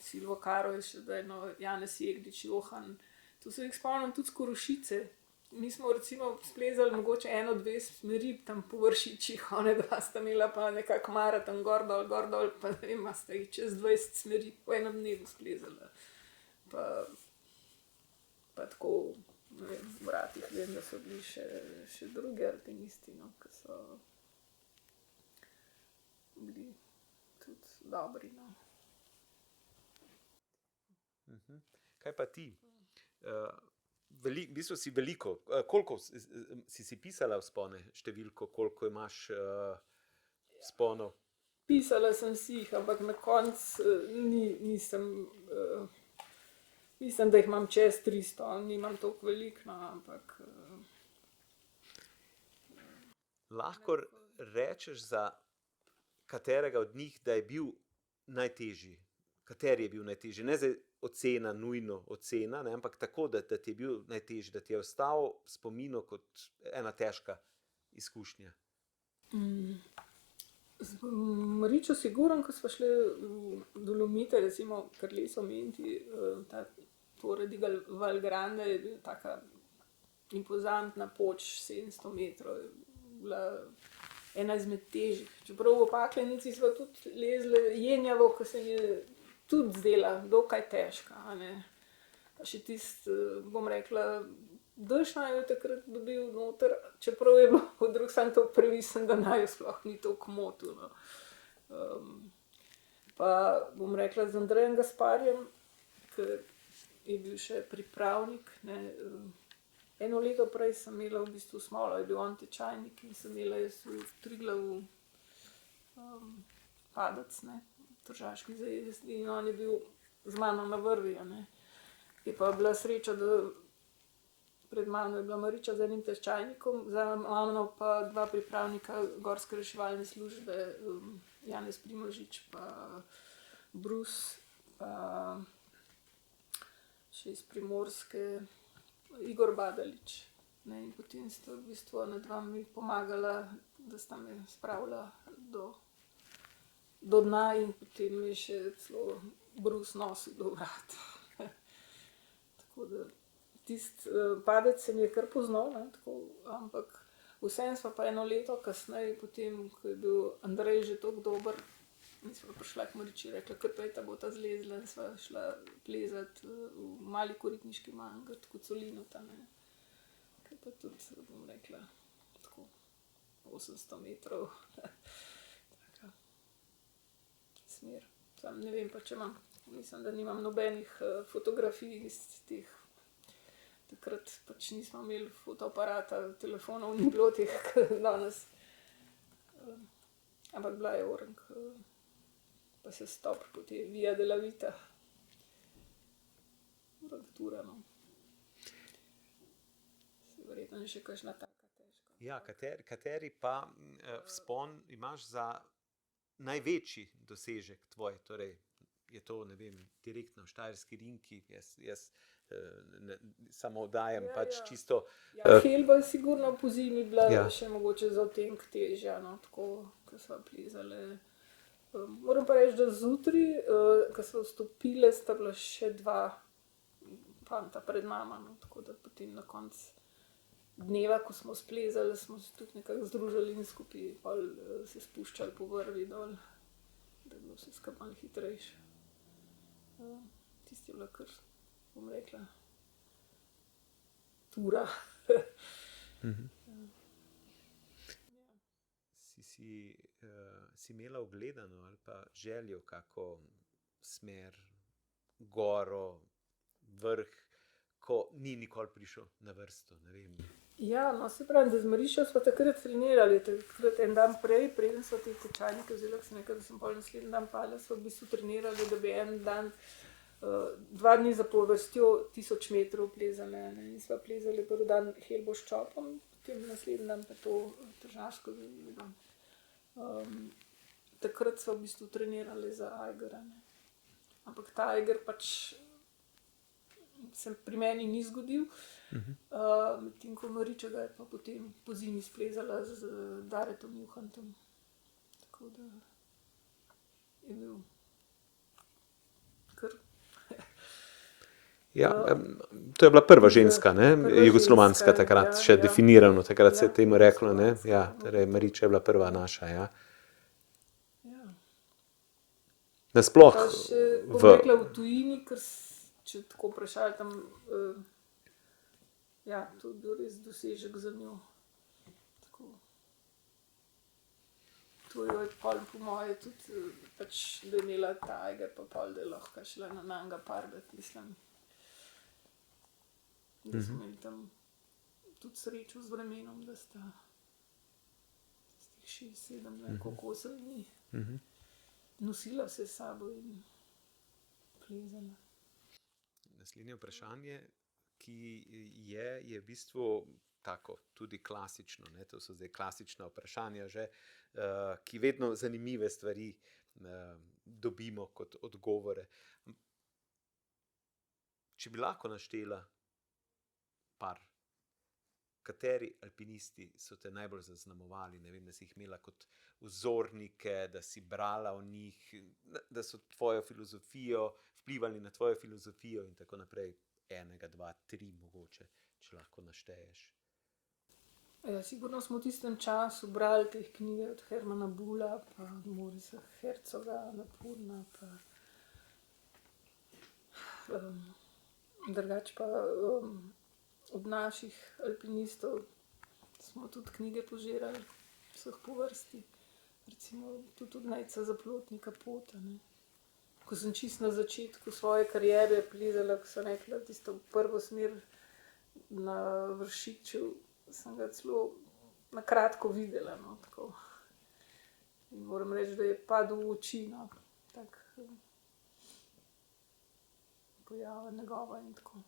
Silvo Karo, še dajno, Janez Jegdič, Johan. To se jih spomnim tudi z Korošice. Mi smo recimo splezali mogoče 1-2 smeri tam po Vršičih, one dva sta imela pa nekako maraton gor dol, pa ne vem, sta jih čez 20 smeri po enem dnevu splezala. Pa tako, ne vem, v vratih vem, da so bili še drugi alpinisti, no, ki so bili tudi dobri. No. Kaj pa ti? V bistvu si veliko, koliko si pisala vzpone, številko, koliko imaš vzponov? Pisala sem si jih, ampak na koncu nisem, mislim, da jih imam čez 300, nimam toliko veliko, no, ampak... Lahko rečeš za katerega od njih, da je bil najtežji? Kateri je bil najtežji? Ne zdaj ocena, nujno ocena, ne? Ampak tako, da ti je bil najtežji, da ti je ostal v spominu kot ena težka izkušnja. Z Maričo Siguran, ko smo šli v Dolomite, recimo Carleso Menti, ta Torre di Val Grande je bila taka impozantna poč, 700 metrov, je bila ena izmed težjih. Čeprav v Paklenici smo tudi lezli Jenjavo, ko se mi je tudi zdela dokaj težka. Pa še tisti, bom rekla, dež naj jo takrat bil noter, čeprav je bilo v drug sam to previsen, da naj jo sploh ni toliko motil. No. Pa bom rekla z Andrejem Gasparjem, ki je bil še pripravnik. Ne. Eno leto prej sem imela v bistvu smolo, je bil on tečajnik in sem imela jaz v Triglavu padec, ne. Tržaški zajezd in on je bil z mano na vrvi. Je pa bila sreča, da pred mano je bila Mariča z enim tečajnikom, za mano pa 2 pripravnika gorske reševalne službe, Janez Primožič pa Bruce, pa še iz Primorske Igor Badalič. In potem sta v bistvu ona dva mi pomagala, da sta me spravila do dna in potem mi še celo Bruce nosil do vrat. Tako da tisti padec se mi je kar poznal, ampak vseeno sva pa eno leto kasneje, potem, ko je bil Andrej že toliko dober, mi sva prišla k Mariči, rekla, kar pa je ta bota zlezla, in sva šla plezat v mali koritniški mangrt, Kocolino tam, kaj pa tudi, bom rekla, tako 800 metrov. Smer. Sam ne vem pa, če imam, mislim, da nimam nobenih fotografij iz teh. Takrat pač nismo imeli fotoaparata, telefonov ni bilo teh danes. Ampak bila je Orenk, pa se stop po te Via della Vita. Tura, no. Se verjetno še kakšna taka težka. Ja, kateri pa vzpon imaš za največji dosežek tvoj, torej je to, ne vem, direktno Štajerski rinki, jaz samo dajem pač čisto... Ja, Helba sigurno po zimi bila še mogoče za otenk težja, no, tako, ko sva plezale. Moram pa reči, da zjutraj, ko sva vstopile, sta bila še 2 fanta pred nama, no, tako da potem na koncu dneva, ko smo splezali, smo se tudi nekako združili in skupaj se spuščali po vrvi dol. da je bilo vse skupaj malo hitrejše. Tisti je bila kar, bom rekla, tura. Si imela ogledano ali pa željo, kako smer, goro, vrh, ko ni nikoli prišel na vrsto, ne vem. Ja, no se pravi, da z Marišo smo takrat trenirali, takrat en dan prej, preden so te tečajnike vzela, sem nekaj, da sem pol naslednji dan padla, smo v bistvu trenirali, da bi en dan, 2 dni zapovrstjo 1000 metrov plezali, ne, in smo plezali prvi dan Helbo s Čopom, potem naslednji dan pa to Tržaško zavedo. Takrat so v bistvu trenirali za Ajgera, ne. Ampak ta Ajger pač se pri meni ni zgodil, medtem ko Mariča ga je pa potem po zimi splezala z Daretom Juhantom. Tako da je bil kar... Ja, to je bila prva ženska, ne? Prva Jugoslovanska ženska, takrat, ja, še ja. definirano, takrat se Ja, je temu reklo, ne? jugoslovanska. Ja, torej Mariča je bila prva naša, ja. Ja. Nasploh Pa še, bom rekla, v tujini, ker če tako vprašali tam, ja, to je bil res dosežek za njo. Tako. To je pol po moje tudi, pač, da je imela ta Ajger, pa pol, da je lahko šla na Nanga Parbat, mislim. Da smo imeli tam tudi srečo z vremenom, da sta tistih 6, 7, ne vem koliko 8 dni nosila vse s sabo in plezala. Naslednje vprašanje, ki je v bistvu tako, tudi klasično, ne? To so zdaj klasična vprašanja že, ki vedno zanimive stvari dobimo kot odgovore. Če bi lahko naštela par, kateri alpinisti so te najbolj zaznamovali, ne vem, da si jih imela kot vzornike, da si brala o njih, da so tvojo filozofijo, vplivali na tvojo filozofijo in tako naprej, 1, 2, 3 mogoče, če lahko našteješ. Ja, sigurno smo v tistem času brali te knjige od Hermana Bulla, pa Morisa Herzoga, Napurna, pa drugače pa od naših alpinistov smo tudi knjige požirali, vseh po vrsti. Recimo tudi od Nejca Zaplotnika Pota, ne. Ko sem čisto na začetku svoje kariere plezala, ko so rekla tisto prvo smer na Vršiču, sem ga celo na kratko videla, no, tako. In moram reči, da je padel v oči, no, tak pojav njegova in tako.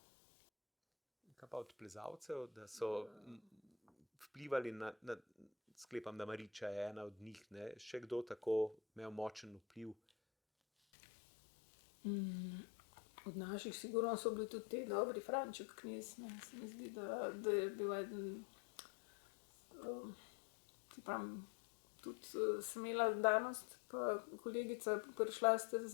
Kaj pa od plezalcev, da so vplivali na, sklepam, da Mariča je ena od njih, ne? Še kdo tako imel močen vpliv? Od naših sigurno so bili tudi te dobri, Franček Knez, ne, se mi zdi, da je bil eden, pravim, tudi sem imela danost, pa kolegica, prišla ste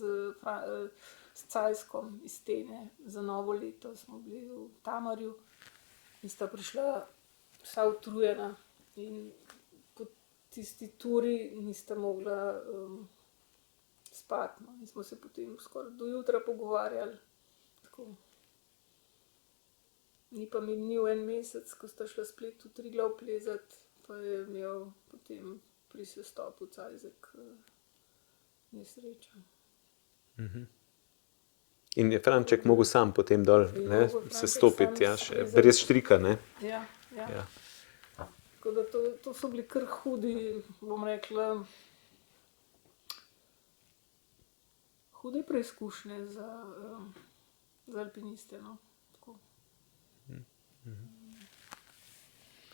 s Cajskom iz Tene za novo leto, smo bili v Tamarju in sta prišla vsa utrujena in po tisti turi nista mogla spati, no, in smo se potem skoraj do jutra pogovarjali. Tako. Ni pa minil en mesec, ko sta šla splet v Triglav plezat, pa je imel potem pri sestopu Cajzek nesrečo. In je Franček mogel sam potem dol, ne, sestopiti, ja, še brez štrika, ne? Ja, ja. Ja. Tako da to so bili kar hudi, bom rekla, hude preizkušnje za alpiniste, no. Tako.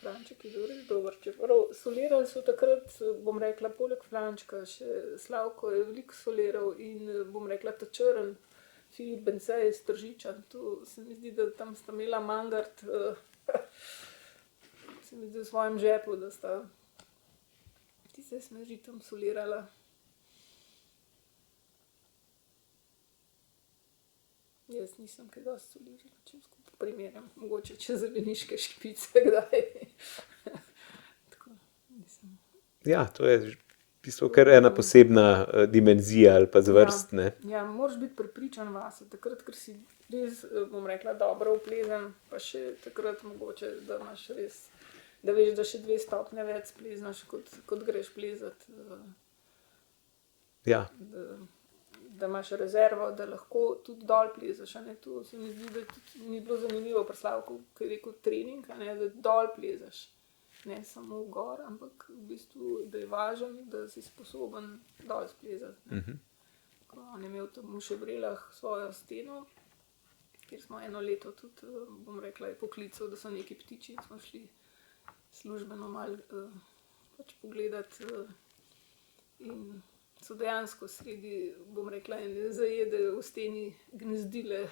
Franček je bil res dober, čeprav solirali so takrat, bom rekla, poleg Frančka še Slavko je veliko soliral in bom rekla ta črn Filip Bencej iz Tržiča, to se mi zdi, da tam sta imela Mangart, se mi zdi v svojem žepu, da sta tiste smeži tam solirala. Jaz nisem kaj dosti solirala, če skupaj primerjam, mogoče čez Zeleniške špice kdaj. Tako, nisem. Ja, to je v bistvu kar ena posebna dimenzija ali pa zvrst. Ne? Ja, moraš biti prepričan vase, takrat, ker si res, bom rekla, dobro uplezen, pa še takrat mogoče, da imaš res, da veš, da še 2 stopnje več spleznaš, kot greš plezat. Ja. Da imaš rezervo, da lahko tudi dol plezaš. To se mi zdi, da tudi mi je bilo zanimivo pri Slavku, ki je rekel trening, da dol plezaš. Ne samo gor, ampak v bistvu, da je važen, da si sposoben dol splezati. On je imel tam v Šebrelah svojo steno, kjer smo eno leto tudi, bom rekla, je poklical, da so neki ptiči, smo šli službeno malo pač pogledati in so dejansko sredi, bom rekla, ene zajede v steni gnezdile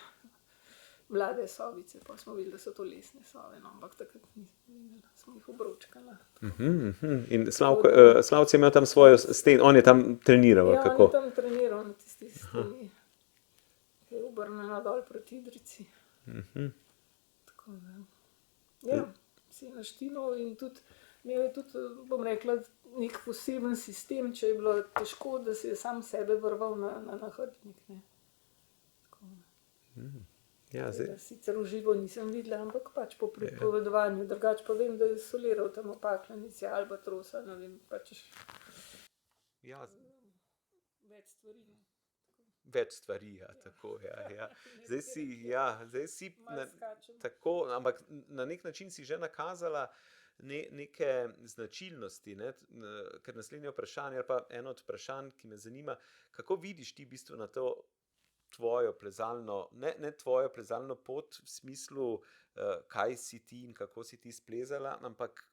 mlade sovice, pa smo videli, da so to lesne sove, no, ampak takrat smo jih obročkala. In Slavc je imel tam svojo steno, on je tam treniral, ja, kako? Ja, on je tam treniral na tisti steni, ki je obrnjena dol proti Idrijci. Tako da, ja, si je naštimal in tudi, imel je tudi, bom rekla, nek poseben sistem, če je bilo težko, da si je sam sebe vrval na nahrbtnik, ne. Ja, zdaj. Sicer v živo nisem videla, ampak pač po pripovedovanju, drugače pa vem, da je soliral tam v Paklenici, Albatrosa, ne vem, pač Ja, več stvari. več stvari, ja, tako, ja. Zdaj si Malo skačem. tako, ampak na nek način si že nakazala neke značilnosti, ne? Ker naslednje vprašanje, ali pa eno od vprašanj, ki me zanima, kako vidiš ti v bistvu na to tvojo plezalno, ne tvojo plezalno pot v smislu, kaj si ti in kako si ti splezala, ampak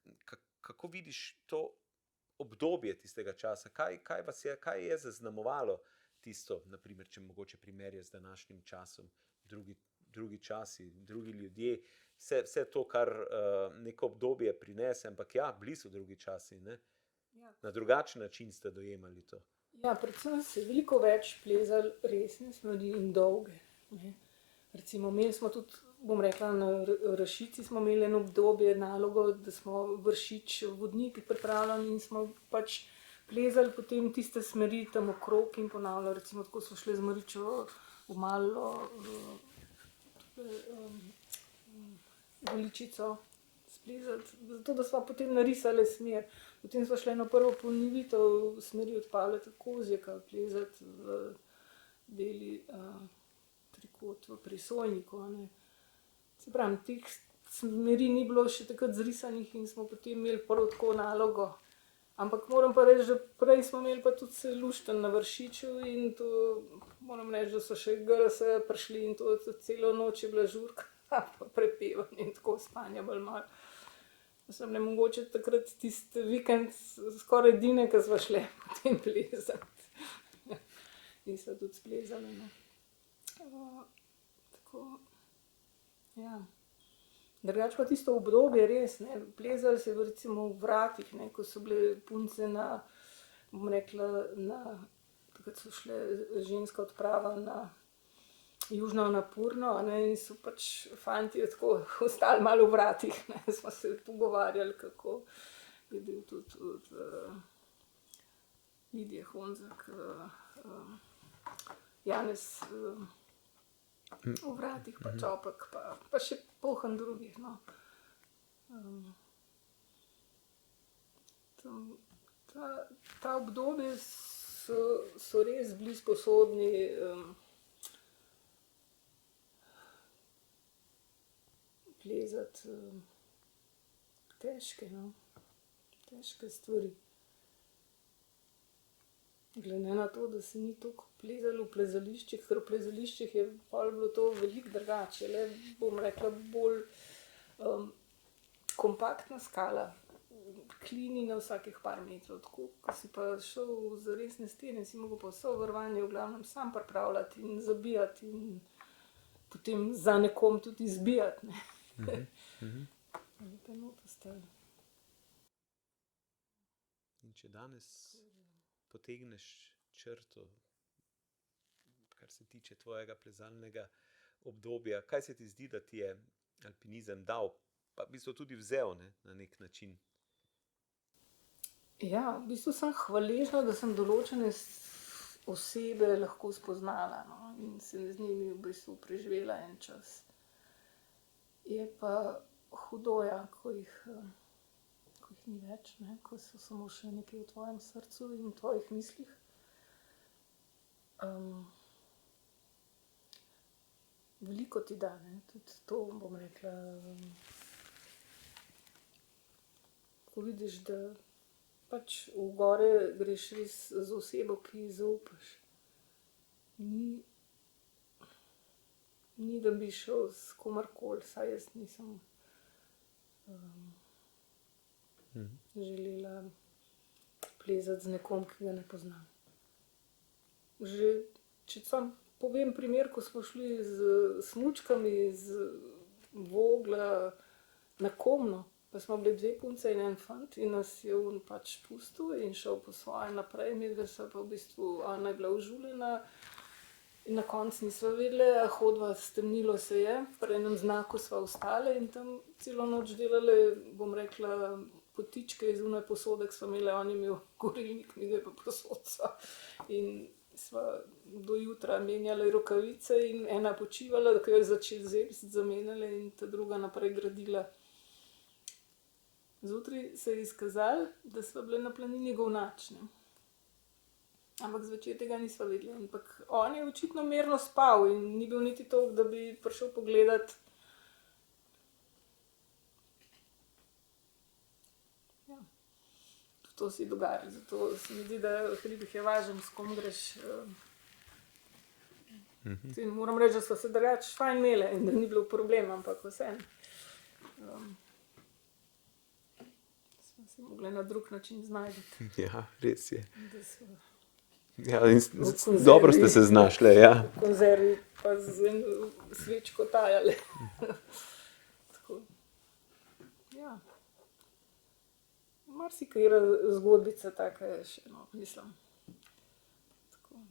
kako vidiš to obdobje tistega časa, kaj je zaznamovalo tisto, naprimer, če mogoče primerjaš z današnjim časom, drugi časi, drugi ljudje, vse to, kar neko obdobje prinese, ampak ja, bili so drugi časi, ne? Ja. Na drugačen način ste dojemali to. Ja, predvsem se je veliko več plezali resne smeri in dolge, ne. Recimo, imeli smo tudi, bom rekla, na Rašici smo imeli eno obdobje nalogo, da smo Vršič vodnik pripravljali in smo pač plezali potem tiste smeri tam okrog in ponavljali, recimo tako so šli z Maričo v Malo, Goličico splezati, zato da smo potem narisali smer. Potem smo šli na prvo ponivitev smeri od Pavleta Kozjeka plezati v beli trikot v Prisojniku, ne. Se pravim, teh smeri ni bilo še takrat zrisanih in smo potem imeli prav tako nalogo. Ampak moram pa reči, da prej smo imeli pa tudi se lušten na Vršiču in to moram reči, da so še GRS prišli in to celo noč je bila žurka, pa prepevanje in tako spanja bolj malo. Sem ne mogoče takrat tisti vikend skoraj edine, ki sva šle potem plezati. In sva tudi splezali, ne. Tako, ja. Drugače pa tisto obdobje res, ne, plezali se recimo v Vratih, ne, ko so bile punce na, bom rekla, takrat so šle ženska odprava na južno Napurno, ne, in so pač fantje tako ostali malo v Vratih, ne, smo se pogovarjali, kako je bil tudi od Lidije Honzak, Janez v Vratih, pa Čopek, pa še polhan drugih, no. Ta obdobje so res bili sposobni plezati težke, no, težke stvari. Glede na to, da se ni toliko plezalo v plezališčih, ker v plezališčih je pol bilo to veliko drugače, le bom rekla bolj kompaktna skala, klini na vsakih par metrov, tako, ko si pa šel za resne stene, si mogel pa vse varovanje v glavnem sam pripravljati in zabijati in potem za nekom tudi izbijati, ne. In če danes potegneš črto, kar se tiče tvojega plezalnega obdobja, kaj se ti zdi, da ti je alpinizem dal, pa v bistvu tudi vzel, ne, na nek način? Ja, v bistvu sem hvaležna, da sem določene osebe lahko spoznala, no, in sem z njimi v bistvu preživela en čas. Je pa hudo, ja, ko jih ni več, ne, ko so samo še nekje v tvojem srcu in v tvojih mislih. Veliko ti da, ne, tudi to bom rekla, ko vidiš, da pač v gore greš res z osebo, ki ji zaupaš. Ni da bi šel s komarkoli, saj jaz nisem želela plezati z nekom, ki ga ne poznam. Že, če sam povem primer, ko smo šli z smučkami z Vogla na Komno, pa smo bili 2 punce in en fant in nas je on pač pustil in šel po svoje naprej, midve sva pa v bistvu, Ana je bila užuljena in na koncu nisva vedeli, a hodva, stemnilo se je, pri enem znaku sva ostale in tam celo noč delale, bom rekla, potičke iz one posode, ki sva imeli, on je imel gorilnik, midve pa posodca. In sva do jutra menjale rokavice in ena počivala, ko je začela zebst, zamenjale in ta druga naprej gradila. Zjutraj se je izkazalo, da sva bile na planini Govnač, ne. Ampak zvečer tega nisva vedeli, ampak on je očitno mirno spal in ni bil niti toliko, da bi prišel pogledat. Ja, to se je dogajalo, zato se mi zdi, da v hribih je važno, s kom greš. Moram reči, da sva se drugače fajn imele in da ni bilo problem, ampak vseeno. Sva se mogli na drug način znajti. Ja, res je. Da sva Ja, in dobro ste se znašle, ja. v konzervi pa z eno svečko tajale. Tako. Ja. Marsikatera zgodbica taka je še, no, mislim. Tako.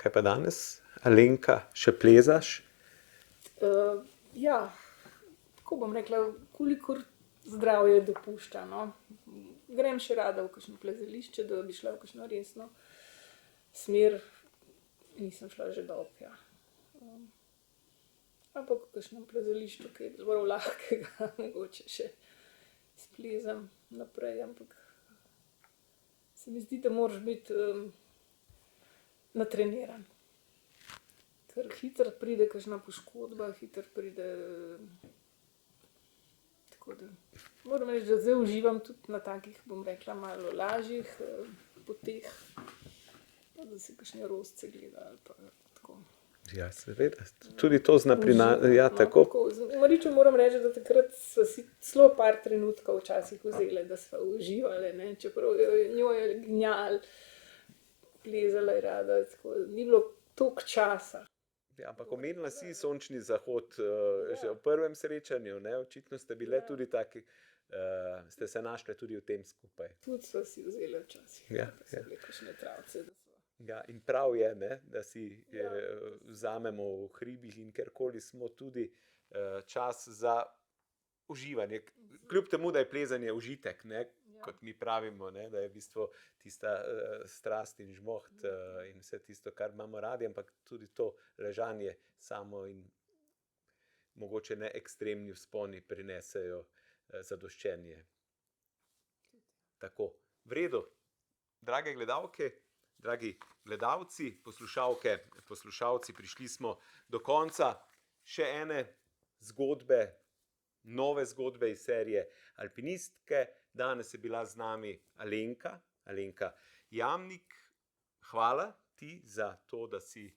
Kaj pa danes, Alenka, še plezaš? Ja, tako bom rekla, kolikor zdravje dopušča, no. Grem še rada v kakšno plezališče, da bi šla v kakšno resno smer. Nisem šla že dolgo, ja. Ampak v kakšnem plezališču, ki je zelo lahkega, mogoče še splezam naprej, ampak se mi zdi, da moraš biti natreniran. Ker hitro pride kakšna poškodba, hitro pride. Tako da moram reči, da zdaj uživam tudi na takih, bom rekla, malo lažjih poteh, pa da se kakšne rožice gleda ali pa tako. Ja, seveda. Tudi to zna ja, No, tako. Z Maričo moram reči, da takrat sva si celo par trenutkov včasih vzele, da sva uživale, ne, čeprav njo je gnjalo, plezala je rada, tako ni bilo toliko časa. Ja, ampak omenila si sončni zahod že v prvem srečanju, ne? Očitno ste bile tudi taki, ste se našle tudi v tem skupaj. Tudi sva si vzele včasih, Ja, pa so bile kakšne travce, da sva. Ja, in prav je, ne, da si vzamemo v hribih in kjerkoli smo tudi čas za uživanje. Kljub temu, da je plezanje užitek, ne, kot mi pravimo, ne, da je v bistvu tista strast in žmoht in vse tisto, kar imamo radi, ampak tudi to ležanje samo in mogoče ne ekstremni vzponi prinesejo zadoščenje. Tako, v redu. Drage gledalke, dragi gledalci, poslušalke, poslušalci, prišli smo do konca še ene zgodbe, nove zgodbe iz serije Alpinistke. Danes je bila z nami Alenka Jamnik. Hvala ti za to, da si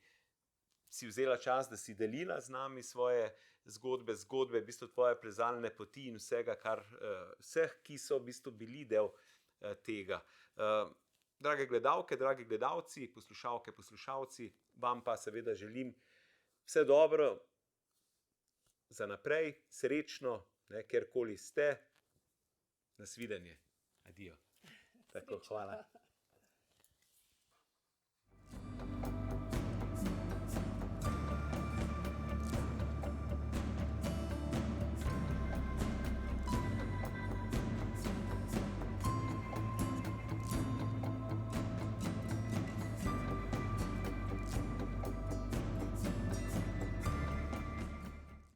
vzela čas, da si delila z nami svoje zgodbe, v bistvu tvoje plezalne poti in vsega, vseh, ki so v bistvu bili del tega. Drage gledalke, dragi gledalci, poslušalke, poslušalci, vam pa seveda želim vse dobro za naprej, srečno, ne, kjerkoli ste. Nasvidenje. Adijo. Tako, hvala.